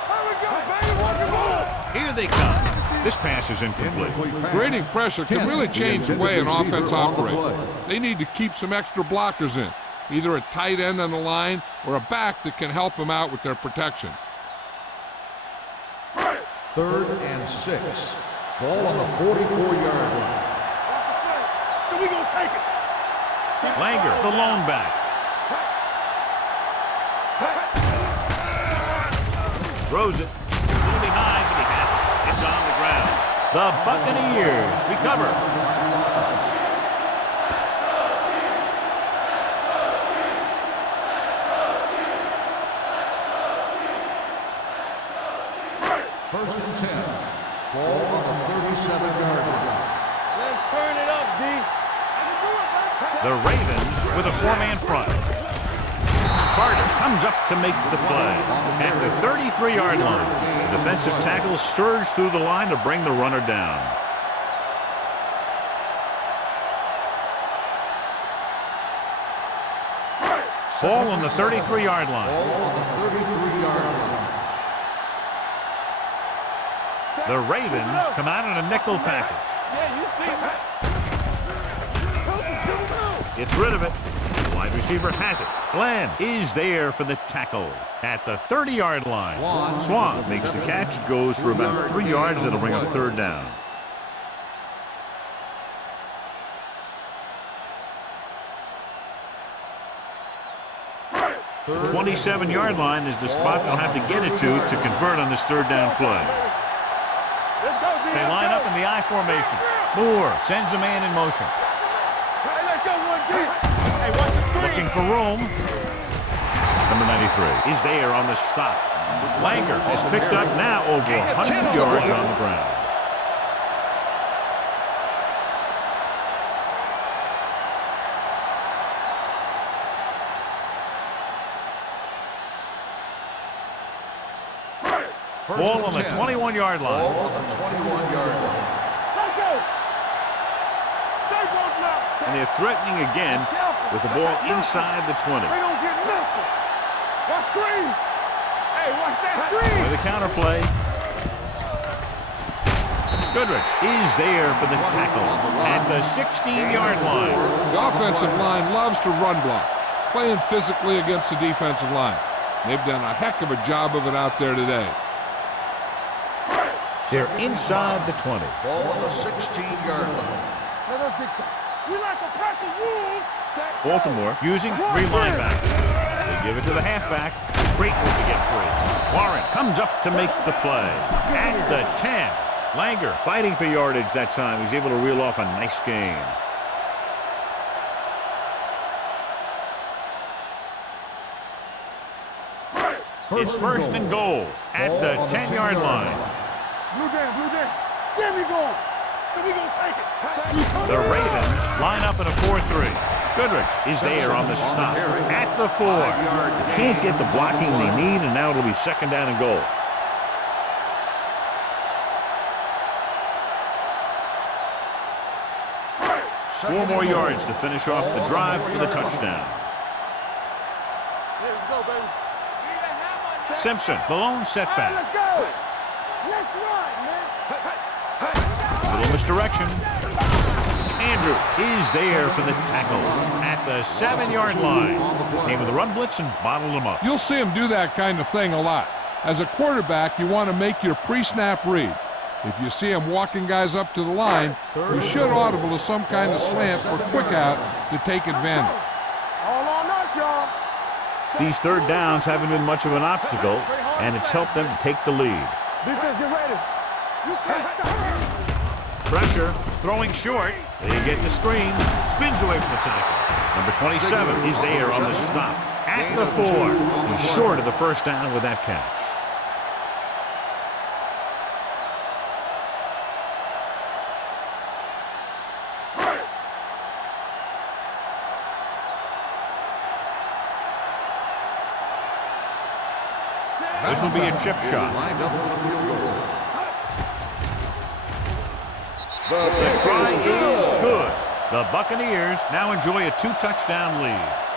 Here we go, baby. Watch your ball. Here they come. This pass is incomplete. Grading pressure can really change the way an offense operates. They need to keep some extra blockers in, either a tight end on the line or a back that can help them out with their protection. 3rd and 6. Ball on the 44-yard line. So we gonna take it. Langer, the lone back. Throws it. A little behind, but he has it. It's on the ground. The Buccaneers recover. First and 10. Ball on the 37-yard line. Let's turn it up, D. The Ravens with a 4-man front. Carter comes up to make the play. At the 33-yard line, the defensive tackle surged through the line to bring the runner down. Ball on the 33-yard line. Ball on the 33-yard line. The Ravens come out in a nickel package. Yeah, you see me. Gets rid of it. The wide receiver has it. Glenn is there for the tackle at the 30-yard line. Swan makes the catch, goes for about 3 yards. That'll bring up third down. 27-yard line is the spot they'll have to get it to convert on this third down play. They line up in the I formation. Moore sends a man in motion. Hey, let's go, 1D. Hey, watch the screen. Looking for room. Number 93 is there on the stop. Langer has picked up now over 100 yards on the ground. Ball on the 21-yard line. Ball on the 21-yard line. Let's go. Stay both now. And they're threatening again with the ball inside the 20. They don't get nothing. Watch screen. Hey, watch that screen. With the counter play. Goodrich is there for the tackle at the 16-yard line. The offensive line loves to run block, playing physically against the defensive line. They've done a heck of a job of it out there today. They're inside the 20. Ball on the 16-yard line. Let us dictate. We like a pack of wolves. Baltimore using 3 linebackers. They give it to the halfback. Great move to get free. Warren comes up to make the play at the 10. Langer fighting for yardage that time. He's able to reel off a nice gain. It's first and goal at the 10-yard line. Blue down. Get me going. So we gonna take it. The Ravens line up in a 4-3. Goodrich is there on the stop at the 4. They can't get the blocking they need, and now it'll be second down and goal. Four more yards to finish off the drive with a touchdown. Let's go, baby. Simpson, the lone setback. Let's go. Let's run, man. Little misdirection. Andrews is there for the tackle at the 7-yard line. Came with a run blitz and bottled him up. You'll see him do that kind of thing a lot. As a quarterback, you want to make your pre-snap read. If you see him walking guys up to the line, you should audible to some kind of slant or quick out to take advantage. All on us, y'all. These third downs haven't been much of an obstacle, and it's helped them to take the lead. Defense, get ready. You can't stop. Pressure, throwing short. They get the screen, spins away from the tackle. Number 27 is there on the stop at the 4. He's short of the first down with that catch. This will be a chip shot. Lined up for the field goal. The try is good. The Buccaneers now enjoy a 2-touchdown lead.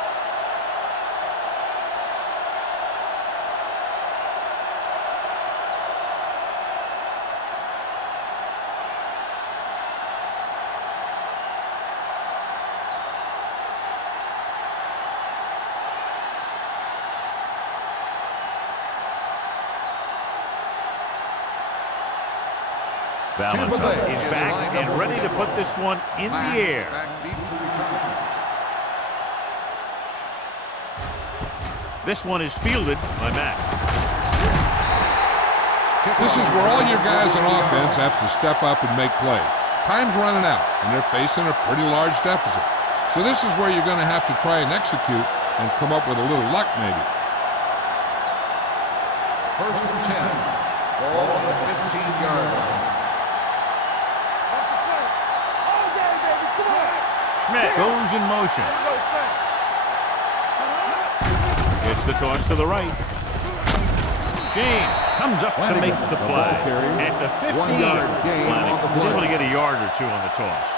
Valentine is back and ready to put this one in the air. This one is fielded by Mack. This is where all your guys on offense have to step up and make plays. Time's running out, and they're facing a pretty large deficit. So this is where you're going to have to try and execute and come up with a little luck, maybe. First and 10. Ball on the 15-yard line. Schmidt goes in motion. It's the toss to the right. James comes up to make the play. At the 15, Flanagan was able to get a yard or two on the toss.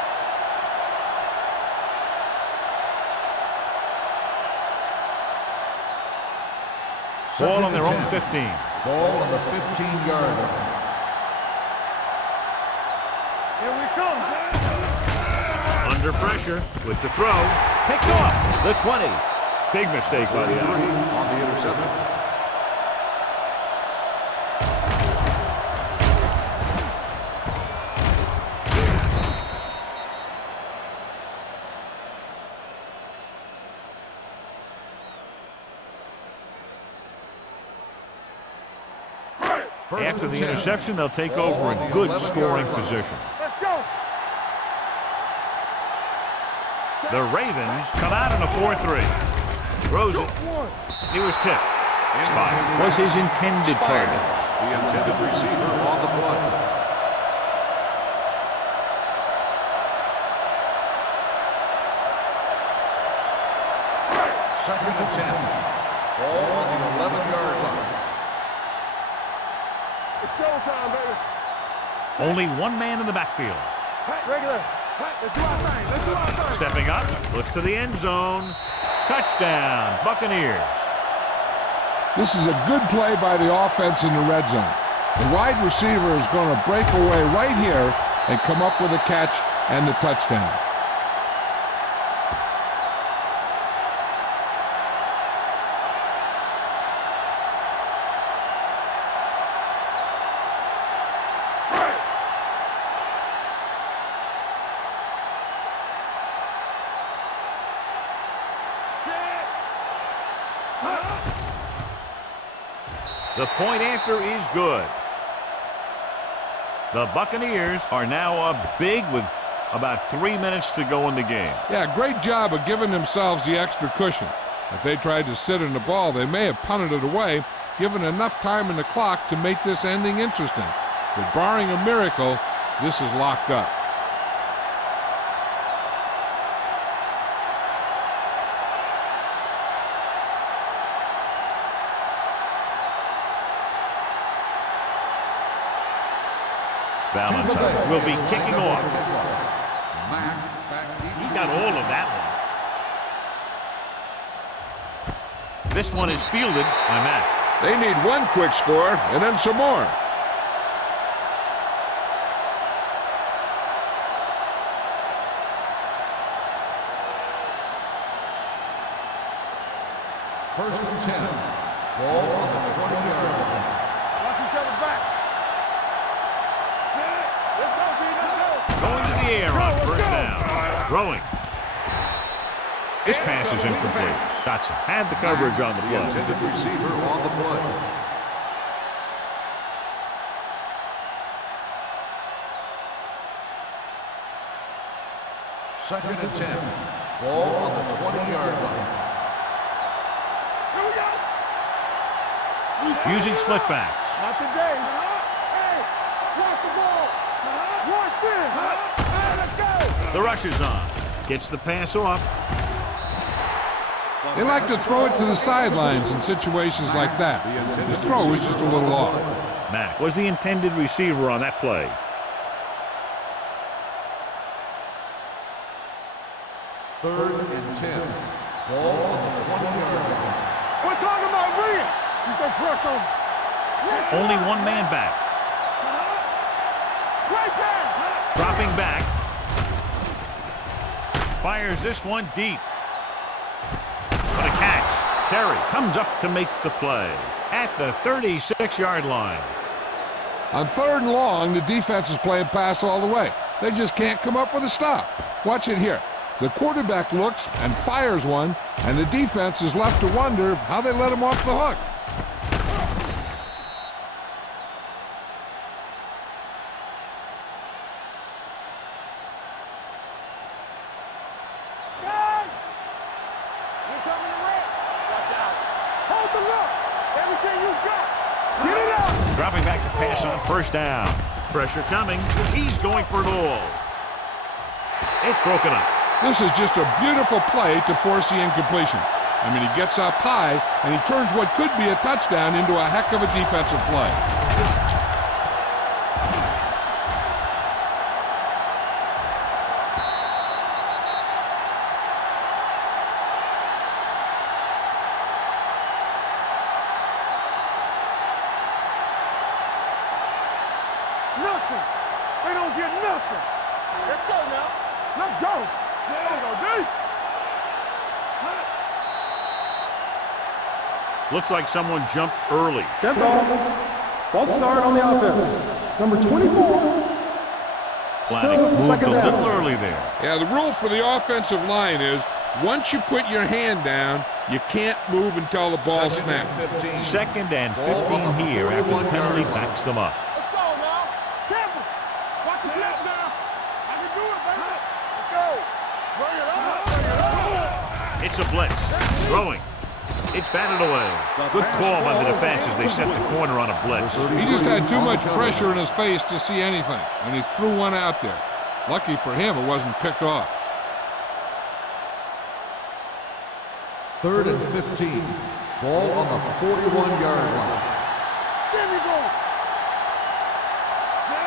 Ball on their own 15. Ball on the 15-yard line. Here we come. Under pressure with the throw. Picked off the 20. Big mistake by the Irish. On the interception. After the interception, they'll take over in good scoring position. Let's go. The Ravens come out in a 4-3. Throws it. He was tipped. Spy was his intended target. The intended receiver on the play. Second and 10. Ball on the 11-yard line. It's showtime, baby. Only one man in the backfield. Regular. Let's do our thing. Let's do our thing. Stepping up, looks to the end zone. Touchdown, Buccaneers. This is a good play by the offense in the red zone. The wide receiver is going to break away right here and come up with a catch and the touchdown. The point after is good. The Buccaneers are now up big with about 3 minutes to go in the game. Yeah, great job of giving themselves the extra cushion. If they tried to sit in the ball, they may have punted it away, given enough time in the clock to make this ending interesting. But barring a miracle, this is locked up. Valentine will be kicking off. He got all of that one. This one is fielded by Matt. They need one quick score and then some more. First and 10. Ball on the 20-yard line. Watch each other back. Let's go, D. Let's go. Going to the air on first down. Throwing. This pass is incomplete. Dotson had the coverage on the The play. intended receiver on the play. Second and 10. Ball on the 20-yard line. Here we go. Using split backs. Not today. Hey, watch the ball. Watch this. Hey, let's go. The rush is on. Gets the pass off. They like to throw it to the sidelines in situations like that. His throw was just a little off. Mack was the intended receiver on that play. Third and 10. Ball on the 20-yard line. We're talking about me. You can press on me. Only one man back. Right there. Dropping back. Fires this one deep. What a catch. Terry comes up to make the play at the 36-yard line. On third and long, the defense is playing pass all the way. They just can't come up with a stop. Watch it here. The quarterback looks and fires one, and the defense is left to wonder how they let him off the hook. Guys. You're coming to red. Watch out. Hold the look. Everything you got. Get it out. Dropping back to pass on first down. Pressure coming. He's going for it all. It's broken up. This is just a beautiful play to force the incompletion. I mean, he gets up high, and he turns what could be a touchdown into a heck of a defensive play. Nothing. They don't get nothing. Let's go now. Let's go. There you go, D. Looks like someone jumped early. Dead ball. False start on the offense. Number 24. Flannick Still moved second a little down. early there. Yeah, the rule for the offensive line is once you put your hand down, you can't move until the ball snaps. 15. Second and 15 here after the penalty backs them up. Let's go now. Tampa. Watch the snap now. I can do it, baby. Let's go. Bring it up. Bring it up. It's a blitz. Throwing. It's batted away. Good call by the defense as they set the corner on a blitz. He just had too much pressure in his face to see anything, and he threw one out there. Lucky for him, it wasn't picked off. 3rd and 15. Ball on the 41-yard line. There we go.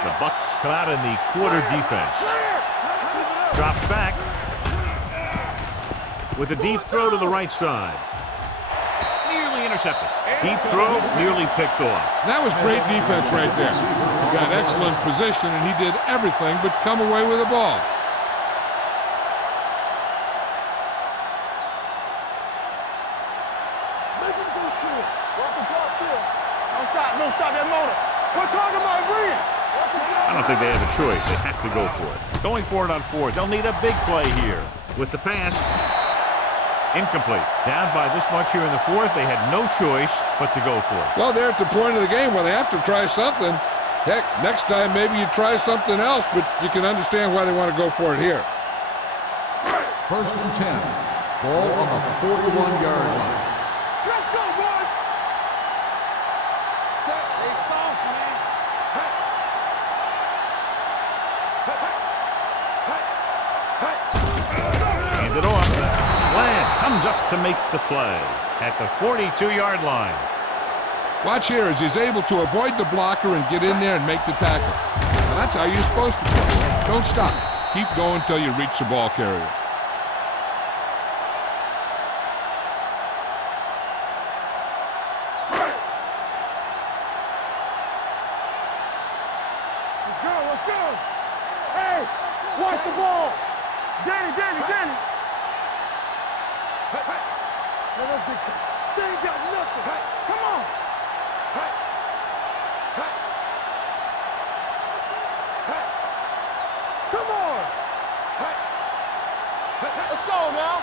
The Bucks come out in the quarter defense. Drops back with a deep throw to the right side. Nearly intercepted. Deep throw, nearly picked off. That was great defense right there. He got excellent position, and he did everything but come away with the ball. Make him go short. Walk the ball still. Don't stop that motor. We're talking about bringing. I don't think they have a choice. They have to go for it. Going for it on 4th. They'll need a big play here. With the pass, incomplete. Down by this much here in the 4th. They had no choice but to go for it. Well, they're at the point of the game where they have to try something. Heck, next time maybe you try something else, but you can understand why they want to go for it here. 1st and 10. Ball on the 41-yard line. Let's go, boys. Set. They soft, man. Hey. Hand it off. Bland comes up to make the play at the 42-yard line. Watch here as he's able to avoid the blocker and get in there and make the tackle. Now, that's how you're supposed to play. Don't stop. Keep going until you reach the ball carrier. Let's go, let's go. Hey, watch the ball. Danny. Man, that's big time. They ain't got nothing. Come on. Come on. Let's go now.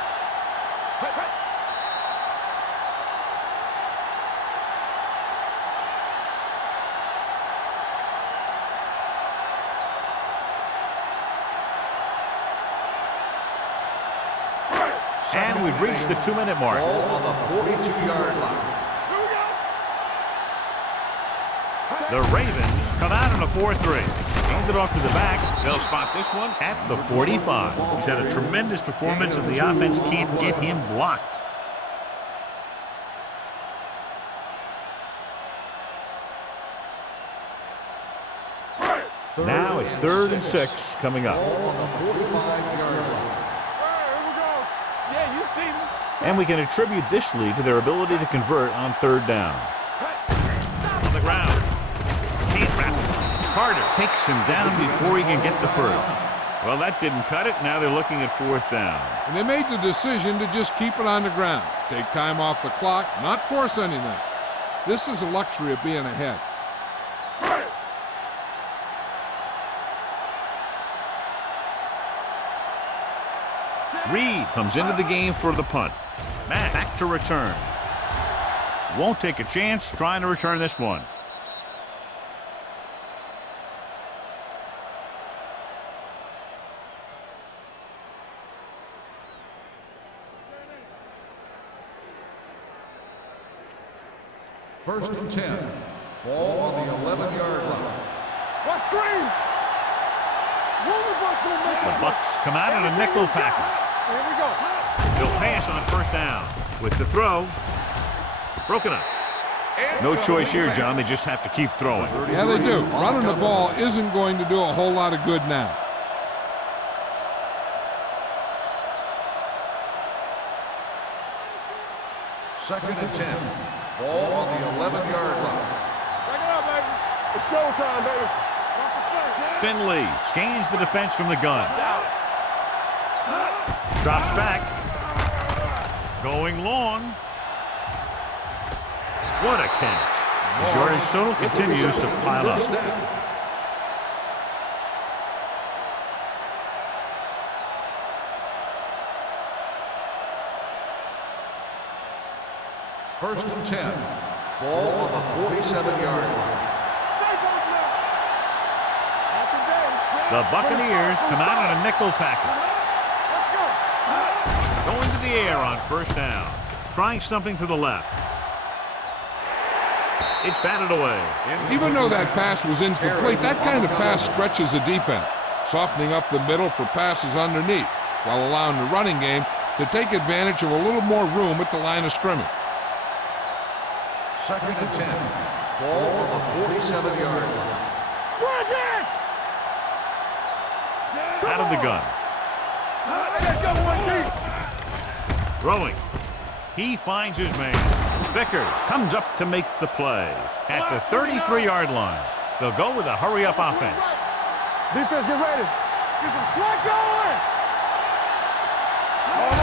And we've reached the 2-minute mark. Ball on the 42-yard line. The Ravens come out in a 4-3. Hand it off to the back. They'll spot this one at the 45. He's had a tremendous performance, and the offense can't get him blocked. Now it's 3rd and 6 coming up. Ball on the 45-yard line. Yeah, you see me. And we can attribute this lead to their ability to convert on 3rd down. On the ground. Can't wrap it. Carter takes him down before he can get to 1st. Well, that didn't cut it. Now they're looking at 4th down. And they made the decision to just keep it on the ground. Take time off the clock, not force anything. This is a luxury of being ahead. Reed comes into the game for the punt. Matt back to return. Won't take a chance trying to return this one. First and 10. Ball on the 11-yard line. What screen? The Bucks come out in a nickel package. Here we go. They'll pass on 1st down. With the throw, broken up. No choice here, John. They just have to keep throwing. Yeah, they do. Running the ball isn't going to do a whole lot of good now. Second and 10. Ball on the 11-yard line. Back it up, baby. It's showtime, baby. Finley scans the defense from the gun. Drops back. Going long. What a catch. His yardage total continues to pile up. First down. First and 10. Ball on the 47-yard line. The Buccaneers come out on a nickel package. Going to the air on first down. Trying something to the left. It's batted away. Even though that pass was incomplete, that kind of pass stretches a defense, softening up the middle for passes underneath, while allowing the running game to take advantage of a little more room at the line of scrimmage. Second and 10. Ball on the 47-yard line. Out of the gun. Throwing. He finds his man. Vickers comes up to make the play. At the 33-yard line, they'll go with a hurry-up offense. Defense, get ready. Get some slack going.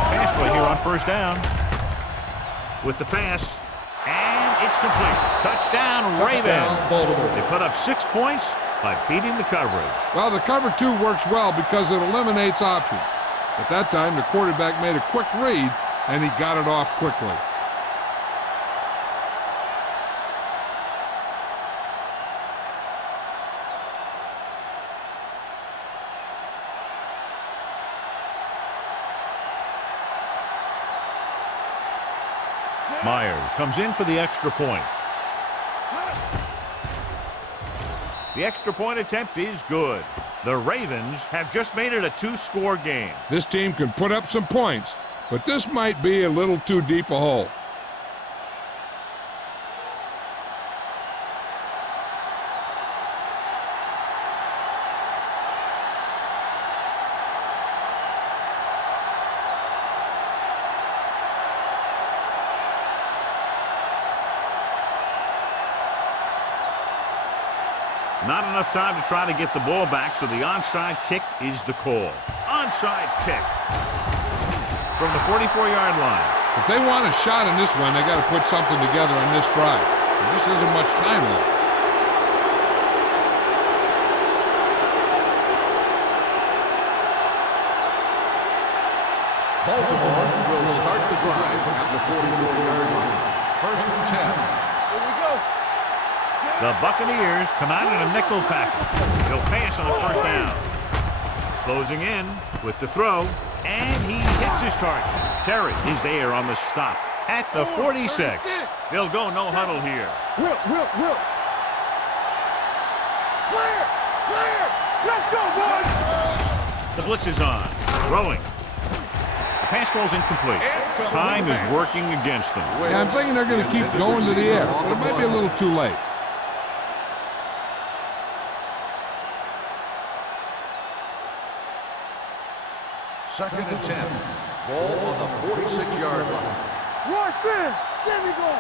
Pass play here on first down. With the pass. And it's complete. Touchdown, Ravens. They put up 6 points by beating the coverage. Well, the cover 2 works well because it eliminates options. At that time, the quarterback made a quick read, and he got it off quickly. Myers comes in for the extra point. The extra point attempt is good. The Ravens have just made it a 2-score game. This team can put up some points, but this might be a little too deep a hole. Not enough time to try to get the ball back, so the onside kick is the call. Onside kick from the 44-yard line. If they want a shot in this one, they got to put something together on this drive. There just isn't much time left. Baltimore will start the drive at the 44-yard line. First and 10. Here we go. The Buccaneers come out in a nickel package. He'll pass on the first down. Closing in with the throw, and he hits his target. Terry is there on the stop at the 46. They'll go no huddle here. Whip. Clear. Let's go, boys. The blitz is on. Throwing. The pass falls incomplete. Time is working against them. Yeah, I'm thinking they're going to keep going to the air, but it might be a little too late. Second and 10. Ball on the 46-yard line. Watch this. There we go.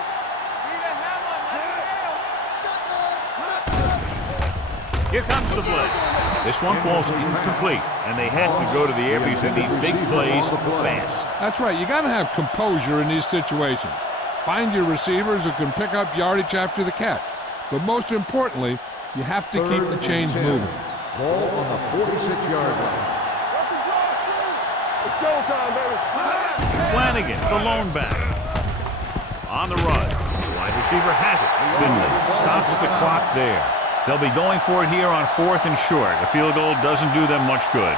Here comes the blitz. This one falls incomplete, and they had to go to the air because they need big plays fast. That's right. You got to have composure in these situations. Find your receivers who can pick up yardage after the catch. But most importantly, you have to keep the chains moving. Ball on the 46-yard line. It's showtime, baby. Flanagan, the lone back. On the run. The wide receiver has it. Finley stops the clock there. They'll be going for it here on 4th and short. A field goal doesn't do them much good.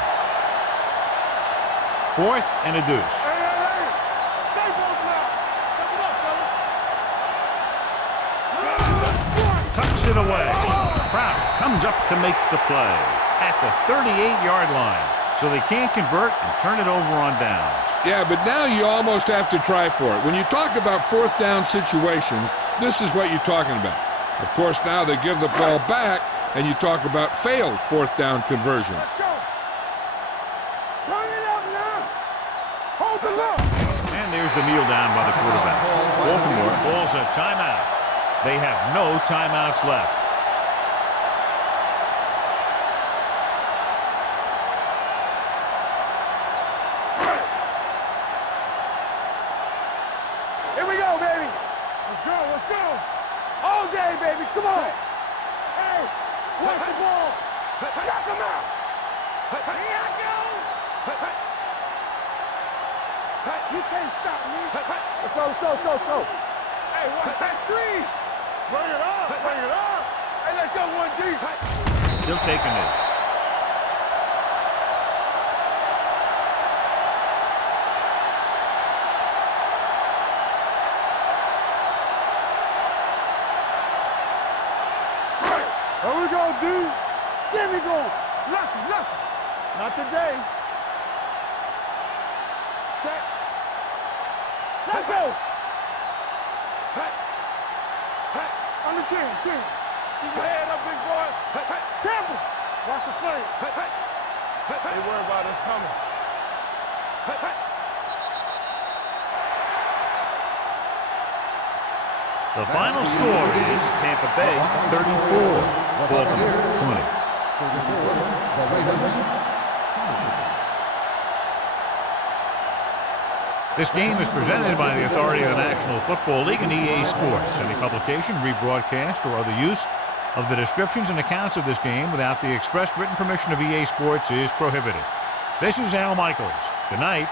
4th and a deuce. Hey. Stay both now. Step it up, fellas. Tucks it away. Kraft comes up to make the play at the 38-yard line. So they can't convert and turn it over on downs. Yeah, but now you almost have to try for it. When you talk about 4th down situations, this is what you're talking about. Of course, now they give the ball back, and you talk about failed 4th down conversions. Let's go. Turn it up now. Hold the look. And there's the kneel down by the quarterback. Baltimore calls a timeout. They have no timeouts left. Here we go, baby. Let's go. All day, baby. Come on. Hey, watch the ball. Knock him out. Here I go. You can't stop me. Let's go, let's go, let's go, let's go. Hey, watch that screen. Bring it up, bring it up. Hey, let's go one deep. Still taking it. Here we go, D. There we go. Lucky, lucky. Not today. Set. Let's go. On the chin, chin. Keep your head up, big boy. Temple. Watch the flame. They worry about us coming. The final score is Tampa Bay 34, Baltimore 20. This game is presented by the authority of the National Football League and EA Sports. Any publication, rebroadcast, or other use of the descriptions and accounts of this game without the expressed written permission of EA Sports is prohibited. This is Al Michaels. Good night.